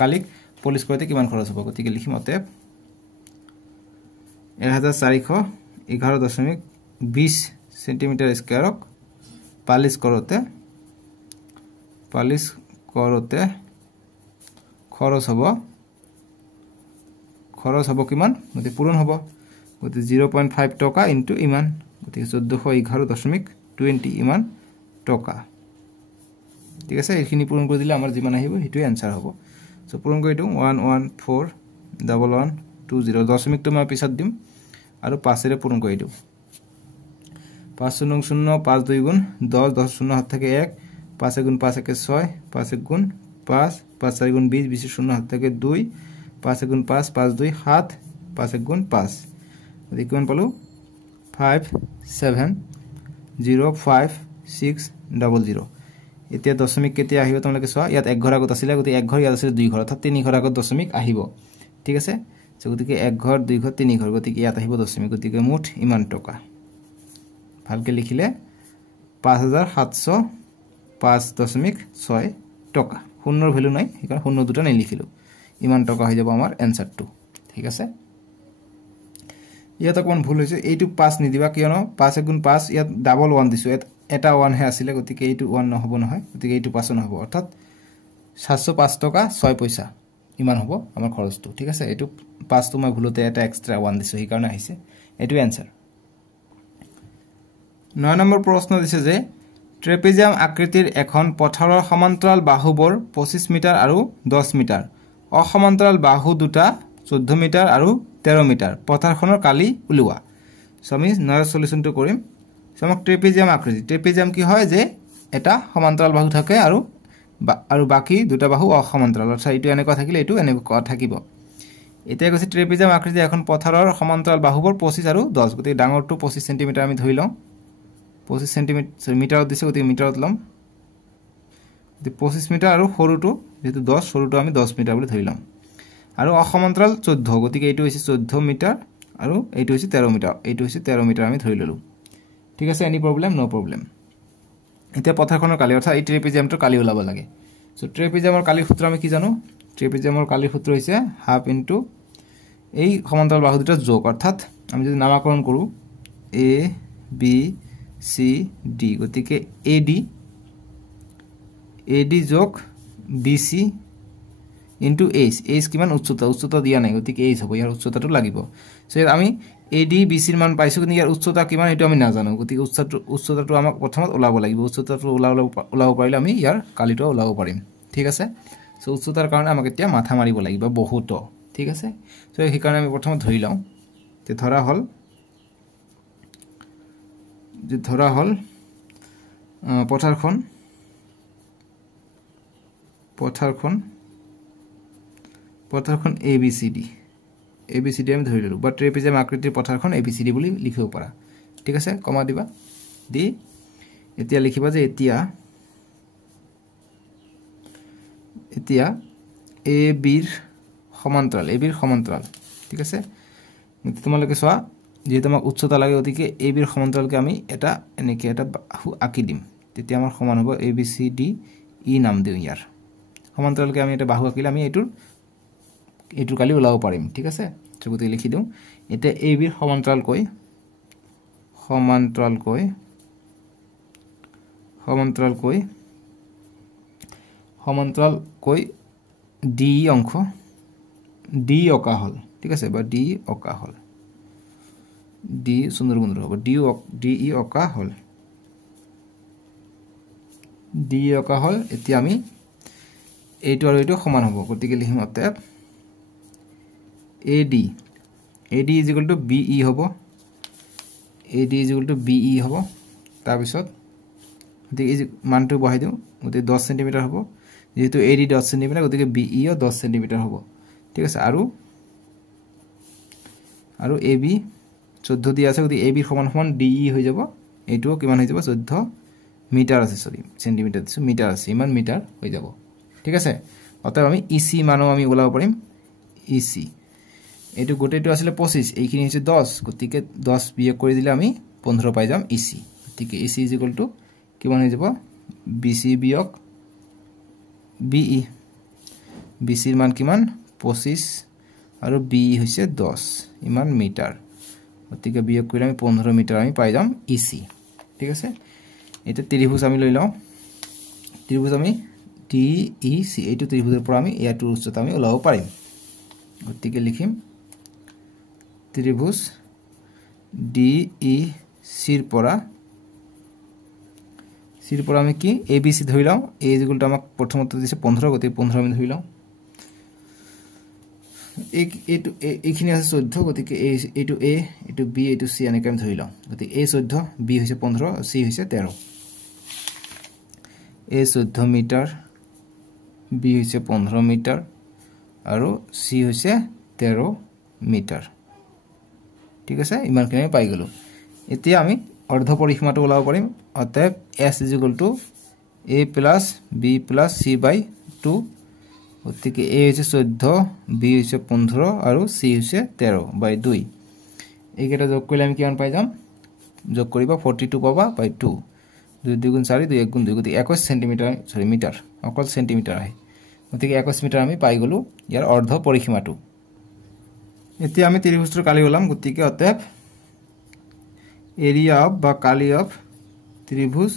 কালিক পলিশ কৰোতে কিমান খৰচ হ'ব গতিকে লিখিম অতএব 1411.20 সেন্টিমিটাৰ স্কয়াৰক পালিশ কৰোতে খৰচ হ'ব কিমান গতি পূৰণ হ'ব গতি 0.5 টকা ইনটু ইমান গতি 1411.20 ইমান টকা ঠিক আছে এইখিনি পূৰণ কৰি দিলে আমাৰ যিমান আহিব হেতুই আনসাৰ হ'ব সো পূৰণ কৰি দিও 1141120 দশমিকটো মই পিছত দিম আৰু 5 এৰে পূৰণ কৰি দিও 5 0 0 5 2 গুণ 10 10 0 হাত থেকে 1 5 গুণ 5 1 6 5 গুণ 5 5 4 গুণ 20 20 0 হাত থেকে 2 5 গুণ 5 5 2 7 5 গুণ 5 গতি কিমান পালো 570560 এতিয়া দশমিক কেতিয়া আহিব তোমালোকে চোৱা ইয়াত এক ঘৰ আগত আছিল গতি এক ঘৰ ইয়াত আছিল দুই ঘৰ অৰ্থাৎ তিনি ঘৰ আগত দশমিক আহিব ঠিক আছে গতিকে এক ঘৰ দুই ঘৰ তিনি ঘৰ গতিকে ইয়াত আহিব দশমিক গতিকে মুঠ ইমান টকা ভালকে লিখিলে 5705.6 টকা শূন্যৰ ভ্যালু নাই কাৰণ শূন্য দুটা নাই লিখিলো ইমান টকা হৈ যাব আমাৰ এনসারটো ঠিক আছে ইয়াত অকমান ভুল হৈছে এইটো 5 নিদিবা কিয়নো 5 গুণ 5 ইয়াত ডাবল 1 দিছো এটা 1 হে আছিল গতিকে এইটো 1 নহব নহয় গতিকে এইটো 5 নহব অৰ্থাৎ 705 টকা 6 পইচা ইমান হ'ব আমাৰ খৰচটো ঠিক আছে এইটো 5 টো মই ভুলতে এটা এক্সট্ৰা 1 দিছো এই কাৰণে আহিছে এইটো আনসাৰ 9 নম্বৰ প্ৰশ্ন দিছে যে ট্ৰেপেজিয়াম আকৃতিৰ এখন পথাৰৰ সমান্তৰাল বাহুবোৰ 25 মিটাৰ আৰু 10 মিটাৰ অসমান্তৰাল বাহু দুটা 14 মিটাৰ আৰু 13 মিটাৰ পথাৰখনৰ কালি উলিওৱা সো আমি নয় সলিউশনটো কৰিম সমক ট্ৰেপেজিয়াম আকৃতি ট্ৰেপেজিয়াম কি হয় যে এটা সমান্তৰাল বাহু থাকে আৰু বাকি দুটা বাহু অসমান্তৰাল অৰ্থাৎ এটো এনেকৈ থাকিলে এটো এনেকৈ থাকিব এতিয়া কৈছে ট্ৰেপেজিয়াম আকৃতি এখন পথাৰৰ সমান্তৰাল বাহুবোৰ 25 আৰু 10 গতি ডাঙৰটো 25 সেন্টিমিটাৰ আমি ধৰি লওঁ 25 সেন্টিমিটাৰ মিটাৰত দিছে গতি মিটাৰত লম দি 25 মিটাৰ আৰু সৰুটো যেটো 10 সৰুটো আমি 10 মিটাৰ বুলি ধৰি লম আৰু অসমান্তৰাল 14 গতিকে এইটো হৈছে 14 মিটাৰ আৰু এইটো হৈছে 13 মিটাৰ এইটো হৈছে 13 মিটাৰ আমি ধৰি ললো ঠিক আছে এনি প্ৰবলেম নো প্ৰবলেম এতিয়া পথাৰখনৰ কালি অৰ্থাৎ এই ট্ৰেপেজিয়ামটো কালি ওলাব লাগে সো ট্ৰেপেজিয়ামৰ কালিৰ সূত্ৰ আমি কি জানো ট্ৰেপেজিয়ামৰ কালিৰ সূত্ৰ হৈছে হাফ ইনটু এই সমান্তৰাল বাহু দুটা যোগ অৰ্থাৎ আমি যদি নামকৰণ কৰো এ বি সি ডি গতিকে এডি যোগ বিসি ইনটু এইচ কিমান উচ্চতা দিয়া নাই গতিকে এইচ হ'ব ইয়াৰ উচ্চতাটো লাগিব সো আমি এডি বিসিৰ মান পাইছো কিন্তু ইয়াৰ উচ্চতা কিমান এটো আমি নাজানো গতিকে উচ্চতাটো আমাক প্ৰথমত ওলাব লাগিব উচ্চতাটো ওলাব পাৰিলে আমি ইয়াৰ কালিটো ওলাব পাৰিম ঠিক আছে সো উচ্চতাৰ কাৰণে আমাক এতিয়া মাথা মাৰিব লাগিব বহুত ঠিক আছে সো এই কাৰণে আমি প্ৰথমত ধৰি লওঁ তে ধৰা হল পথাৰখন ABCD আমি ধৰি ললো বা ট্ৰেপেজিয়াম আকৃতিৰ পথাৰখন ABCD বুলি লিখিব পাৰা ঠিক আছে কমা দিবা দি এতিয়া লিখিবা যে এতিয়া AB ৰ সমান্তৰাল ঠিক আছে তোমালোকে চোৱা যেহেতু আমাক উচ্চতা লাগে গতিকে AB ৰ সমান্তৰালকে আমি এটা এনেকে এটা বাহু আঁকি দিম তেতিয়া আমাৰ সমান হ'ব ABCD ই নাম দিও ইয়াৰ সমান্তৰালকে আমি এটা বাহু আঁকিলে আমি এটোৰ এইটোৰ কালি ওলাব পাৰিম ঠিক আছে গতিকে লিখি দিওঁ এতিয়া এ বিৰ সমান্তৰালকৈ ডি অংশ ডি অকা হল ঠিক আছে বা ডি অকা হল ডি সুন্দৰবন হ'ব ডি ই অকা হল এতিয়া আমি এইটো আৰু এইটো সমান হ'ব গতিকে লিখিম অতএব AD is equal to BE হ'ব AD is equal to BE হ'ব তাৰ পিছত গতিকে মানটো বহাই দিওঁ গতিকে 10 cm হ'ব যেহেতু AD 10 cm গতিকে BE ও 10 cm হ'ব ঠিক আছে আৰু AB 14 দিয়া আছে গতিকে AB সমান সমান DE হৈ যাব এইটোও কিমান হৈ যাব 14 মিটাৰ আছে সৰি সেন্টিমিটাৰ দিছো মিটাৰ আছে ইমান মিটাৰ হৈ যাব ঠিক আছে অতএব আমি EC মানো আমি ওলাব পাৰিম EC এইটো গোটেইটো আছিল 25 এইখিনি হৈছে 10 গতিকে 10 বিয়োগ কৰি দিলে আমি 15 পাই যাম EC গতিকে EC কিমান হৈ যাব BC বিয়োগ BE BC ৰ মান কিমান 25 আৰু BE হৈছে 10 ইমান মিটাৰ গতিকে বিয়োগ কৰিলে আমি 15 মিটাৰ আমি পাই যাম EC ঠিক আছে এটা ত্ৰিভুজ আমি লৈ লওঁ ত্ৰিভুজ আমি DEC এইটো ত্ৰিভুজৰ পৰা আমি ইয়াৰ উচ্চতা আমি ওলাব পাৰিম গতিকে লিখিম ত্ৰিভুজ DEC ৰ পৰা আমি কি ABC ধৰি লওঁ A = আমাক প্ৰথমতে দিছে 15 গতিকে 15 আমি ধৰি লওঁ এইখিনি আছে 14 গতিকে এইটো A এইটো B এইটো C এনেকৈ আমি ধৰি লওঁ গতিকে A 14 B হৈছে 15 C হৈছে 13 A 14 মিটাৰ B হৈছে 15 মিটাৰ আৰু C হৈছে 13 মিটাৰ ঠিক আছে ইমানখিনি পাই গলো এতিয়া আমি অৰ্ধ পৰিসীমাটো ওলাব পাৰিম অতএব S = A + B + C/2 গতিকে A হৈছে 14 B হৈছে 15 আৰু C হৈছে 13/2 এইকেইটা যোগ কৰিলে আমি কিমান পাই যাম যোগ কৰিবা 42 পাবা বাই 2 2 2 গুণ 4 2 1 গুণ 2 গতিকে 21 সেন্টিমিটাৰ সৰি মিটাৰ অকল সেন্টিমিটাৰ আহে গতিকে 21 মিটাৰ আমি পাই গলো ইয়াৰ অৰ্ধ পৰিসীমাটো এতিয়া আমি ত্ৰিভুজৰ কালি ওলাম গতিকে অতএব এৰিয়া অফ বা কালি অফ ত্ৰিভুজ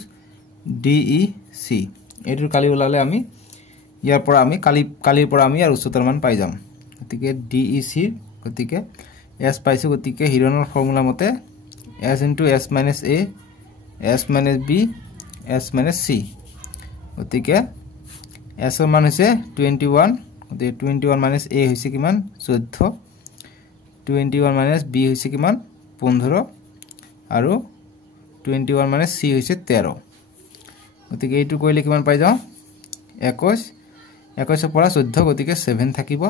DEC এইটোৰ কালি ওলালে আমি ইয়াৰ পৰা আমি কালিৰ পৰা আমি ইয়াৰ উচ্চতাৰ মান পাই যাম গতিকে DEC গতিকে S পাইছো গতিকে হিৰনৰ ফৰ্মুলা মতে S * S - A S - B S - C গতিকে S ৰ মান হৈছে 21 গতিকে 21 - A হৈছে কিমান 14 21 - B হৈছে কিমান 15 আৰু 21 - C হৈছে 13 গতিকে এইটো কৰিলে কিমান পাই যাওঁ 21 21 পৰা 14 গতিকে 7 থাকিব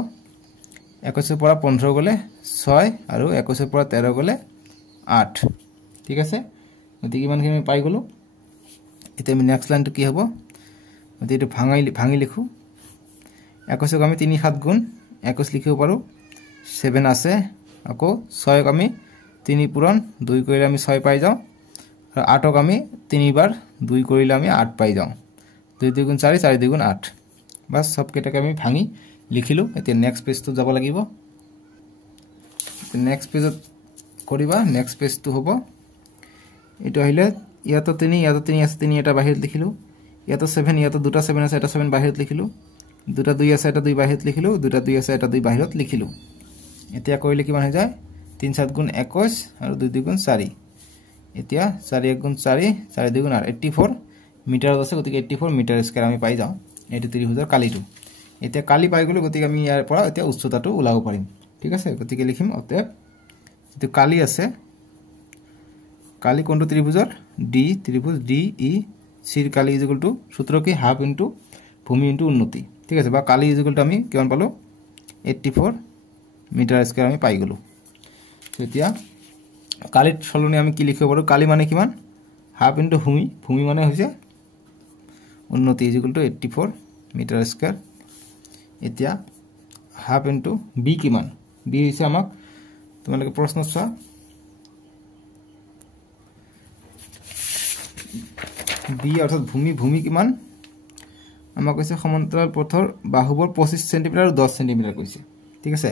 21 পৰা 15 গলে 6 আৰু 21 পৰা 13 গলে 8 ঠিক আছে গতিকে ইমানখিনি আমি পাই গলো এতিয়া আমি নেক্সট লাইনটো কি হ'ব গতিকে এইটো ভাঙি লিখো 21 আমি 3 7 গুণ 21 লিখিব পাৰো 7 আছে আকৌ 6 আমি 3 পূৰণ 2 কৰিলে আমি 6 পাই যাওঁ আৰু 8 আমি 3 বাৰ 2 কৰিলে আমি 8 পাই যাওঁ 2 2 গুণ 4 4 2 গুণ 8 বাস সব কেটাকে আমি ভাঙি লিখিলো এতিয়া নেক্সট পেজটো যাব লাগিব নেক্সট পেজত কৰিবা নেক্সট পেজটো হ'ব এটো আহিলে ইয়াতো 3 আছে 3 এটা বাহিৰত লিখিলো ইয়াতো 7 ইয়াতো দুটা 7 আছে এটা 7 বাহিৰত লিখিলো দুটা 2 আছে এটা 2 বাহিৰত লিখিলো দুটা 2 আছে এটা 2 বাহিৰত লিখিলো এতিয়া কৰিলে কিমান হৈ যায় 3 7 গুণ 21 আৰু 2 2 গুণ 4 এতিয়া 4 1 গুণ 4 4 2 গুণ 8 84 মিটাৰ আছে গতিকে 84 মিটাৰ স্কয়াৰ আমি পাই যাওঁ এটো ত্ৰিভুজৰ কালিটো এতিয়া কালি পাই গলো গতিকে আমি ইয়াৰ পৰা এতিয়া উচ্চতাটো ওলাব পাৰিম ঠিক আছে গতিকে লিখিম অতএব যেটো কালি আছে কালি কোনটো ত্ৰিভুজৰ ডি ত্ৰিভুজ DEC ৰ কালি = সূত্ৰ কি হাফ ইনটু ভূমি ইনটু উন্নতি ঠিক আছে বা কালি = আমি কিমান পালো 84 মিটাৰ স্কয়াৰ আমি পাই গলো এতিয়া কালিত সলনি আমি কি লিখিব পাৰো কালি মানে কিমান হাফ ইনটু ভূমি মানে হৈছে উন্নতি = 84 মিটাৰ স্কয়াৰ এতিয়া হাফ ইনটু বি কিমান বি হৈছে আমাক তোমালোকে প্ৰশ্ন চোৱা বি অৰ্থাৎ ভূমি কিমান আমাক কৈছে সমান্তৰাল পথৰ বাহুবোৰ 25 সেমি আৰু 10 সেমি কৈছে ঠিক আছে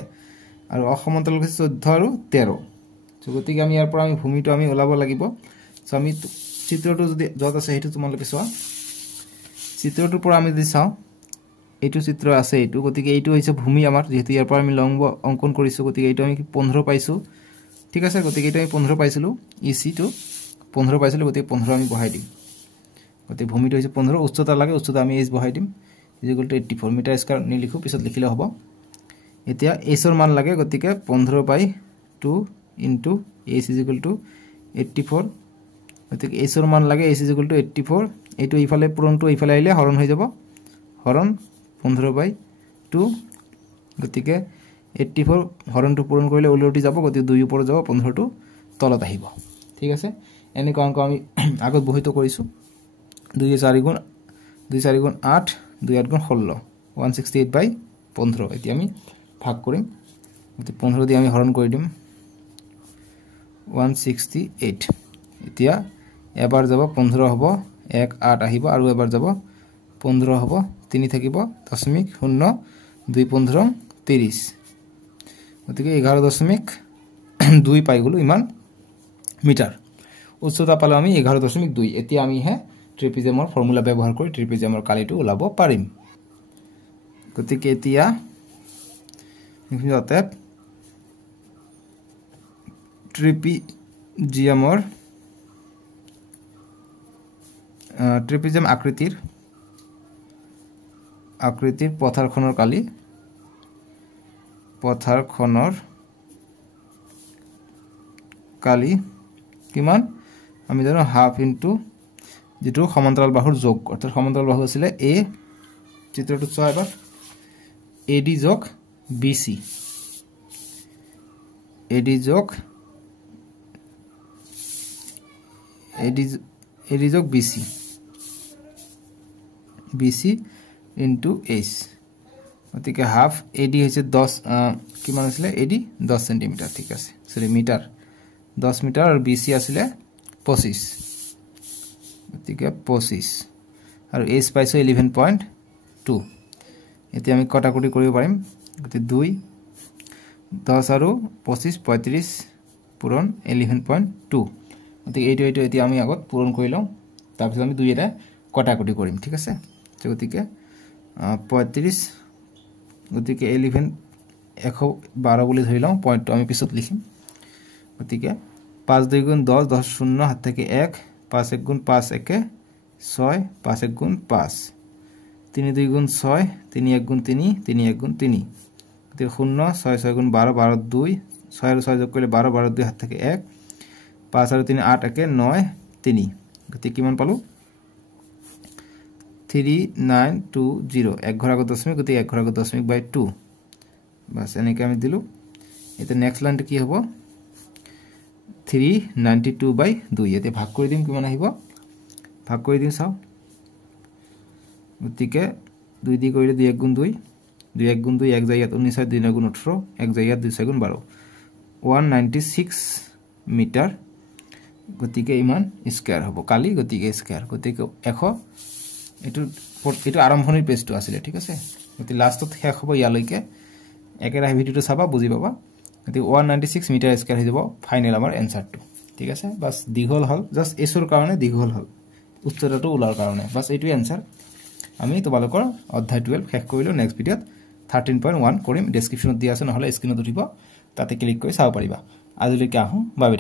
আৰু অসমান্তৰাল হৈছে 14 আৰু 13 সো গতিকে আমি ইয়াৰ পৰা আমি ভূমিটো আমি ওলাব লাগিব সো আমি চিত্ৰটো যদি যত আছে হেতু তোমালোকে চোৱা চিত্ৰটোৰ পৰা আমি যদি চাও এইটো চিত্ৰ আছে এইটো গতিকে এইটো হৈছে ভূমি আমাৰ যেহেতু ইয়াৰ পৰা আমি লম্ব অঙ্কন কৰিছো গতিকে এইটো আমি 15 পাইছো ঠিক আছে গতিকে এইটো আমি 15 পাইছিলো ইসি টু 15 পাইছিলো গতিকে 15 আমি বহাই দিম গতিকে ভূমিটো হৈছে 15 উচ্চতা লাগে উচ্চতা আমি h বহাই দিম ইকুয়াল টু 84 মিটাৰ স্কয়াৰ নি লিখো পিছত লিখিলে হ'ব এতিয়া h ৰ মান লাগে গতিকে 15 বাই 2 ইনটু h ইকুয়াল টু 84 গতিকে h ৰ মান লাগে h ইকুয়াল টু 84 এইটো ইফালে পূৰণটো ইফালে আহিলে হৰণ হৈ যাব হৰণ 15 বাই 2 গতিকে 84 হৰণটো পূৰণ কৰিলে উলটি যাব গতিকে 2 ওপৰ যাব 15 টো তলত আহিব ঠিক আছে এনে অংক আমি আগত বহিত কৰিছো 2 4 গুণ 2 4 গুণ 8 2 8 গুণ 16 168 বাই 15 এতিয়া আমি ভাগ কৰিম গতিকে 15 দি আমি হৰণ কৰি দিম 168 এতিয়া এবাৰ যাব 15 হ'ব 1 8 আহিব আৰু এবাৰ যাব 15 হ'ব 3 থাকিব দশমিক 0 2 15 30 গতিকে 11.2 পাই গলো ইমান মিটাৰ উচ্চতা পালো আমি 11.2 এতিয়া আমি হে ট্ৰেপিজিয়ামৰ ফৰ্মুলা ব্যৱহাৰ কৰি ট্ৰেপিজিয়ামৰ কালিটো ওলাব পাৰিম গতিকে এতিয়া অতএব ট্ৰেপিজিয়ামৰ ট্ৰেপিজিয়াম আকৃতিৰ পথাৰখনৰ কালি কিমান আমি জানো হাফ ইনটু যেটো সমান্তৰাল বাহুৰ যোগ অৰ্থাৎ সমান্তৰাল বাহু আছিল a চিত্ৰটো চোৱা এবাৰ AD যোগ BC AD যোগ BC into h গতিকে হাফ AD হৈছে 10 কিমান আছিল AD 10 সেমি ঠিক আছে সরি মিটাৰ 10 মিটাৰ আৰু BC আছিল 25 গতিকে 25 আৰু h পাইছো 11.2 এতিয়া আমি কটাকটি কৰিব পাৰিম গতিকে 2 10 আৰু 25 35 পূৰণ 11.2 গতিকে এইটো এতিয়া আমি আগত পূৰণ কৰি লওঁ তাৰ পিছত আমি 2 এটা কটাকটি কৰিম ঠিক আছে গতিকে 35 গতিকে 11 112 বুলি ধৰি লওঁ পইণ্টটো আমি পিছত লিখিম গতিকে 5 2 গুণ 10 10 0 হাত থেকে 1 5 1 গুণ 5 1 6 5 1 গুণ 5 3 2 গুণ 6 3 1 গুণ 3 3 1 গুণ 3 গতিকে 0 6 6 গুণ 12 12 2 6 আৰু 6 যোগ কৰিলে 12 12 2 হাত থেকে 1 5 আৰু 3 8 1 9 3 গতিকে কিমান পালো 3920 এক ঘৰ আগত দশমিক গতিকে এক ঘৰ আগত দশমিক বাই 2 বাস এনেকৈ আমি দিলো এটা নেক্সট লাইনটো কি হ'ব 392 বাই 2 এতে ভাগ কৰি দিম কিমান আহিব ভাগ কৰি দিম চাও গতিকে 2 দি কৰিলে 2 1 গুণ 2 2 1 গুণ 2 1 যায় ইয়াত 19 2 9 গুণ 18 1 যায় ইয়াত 2 6 গুণ 12 196 মিটাৰ গতিকে ইমান স্কয়াৰ হ'ব কালি গতিকে স্কয়াৰ গতিকে 100 এটো আৰম্ভণিৰ পেজটো আছিল ঠিক আছে গতি লাষ্টত শেষ হ'ব ইয়ালৈকে একেৰা ভিডিওটো চাবা বুজি পাবা গতি 196 মিটাৰ স্কয়াৰ হৈ যাব ফাইনাল আমাৰ এনসাৰটো ঠিক আছে বাস দীঘল হল জাস্ট এছৰ কাৰণে দীঘল হল উত্তৰটো ওলাৰ কাৰণে বাস এইটো এনসাৰ আমি তোমালোকৰ অধ্যায় 12 শেষ কৰিলো নেক্সট ভিডিওত 13.1 কৰিম ডেসক্ৰিপচনত দিয়া আছে নহলে স্ক্ৰিনত উঠিব তাতে ক্লিক কৰি চাব পাৰিবা আজিলৈকে আহো বাবে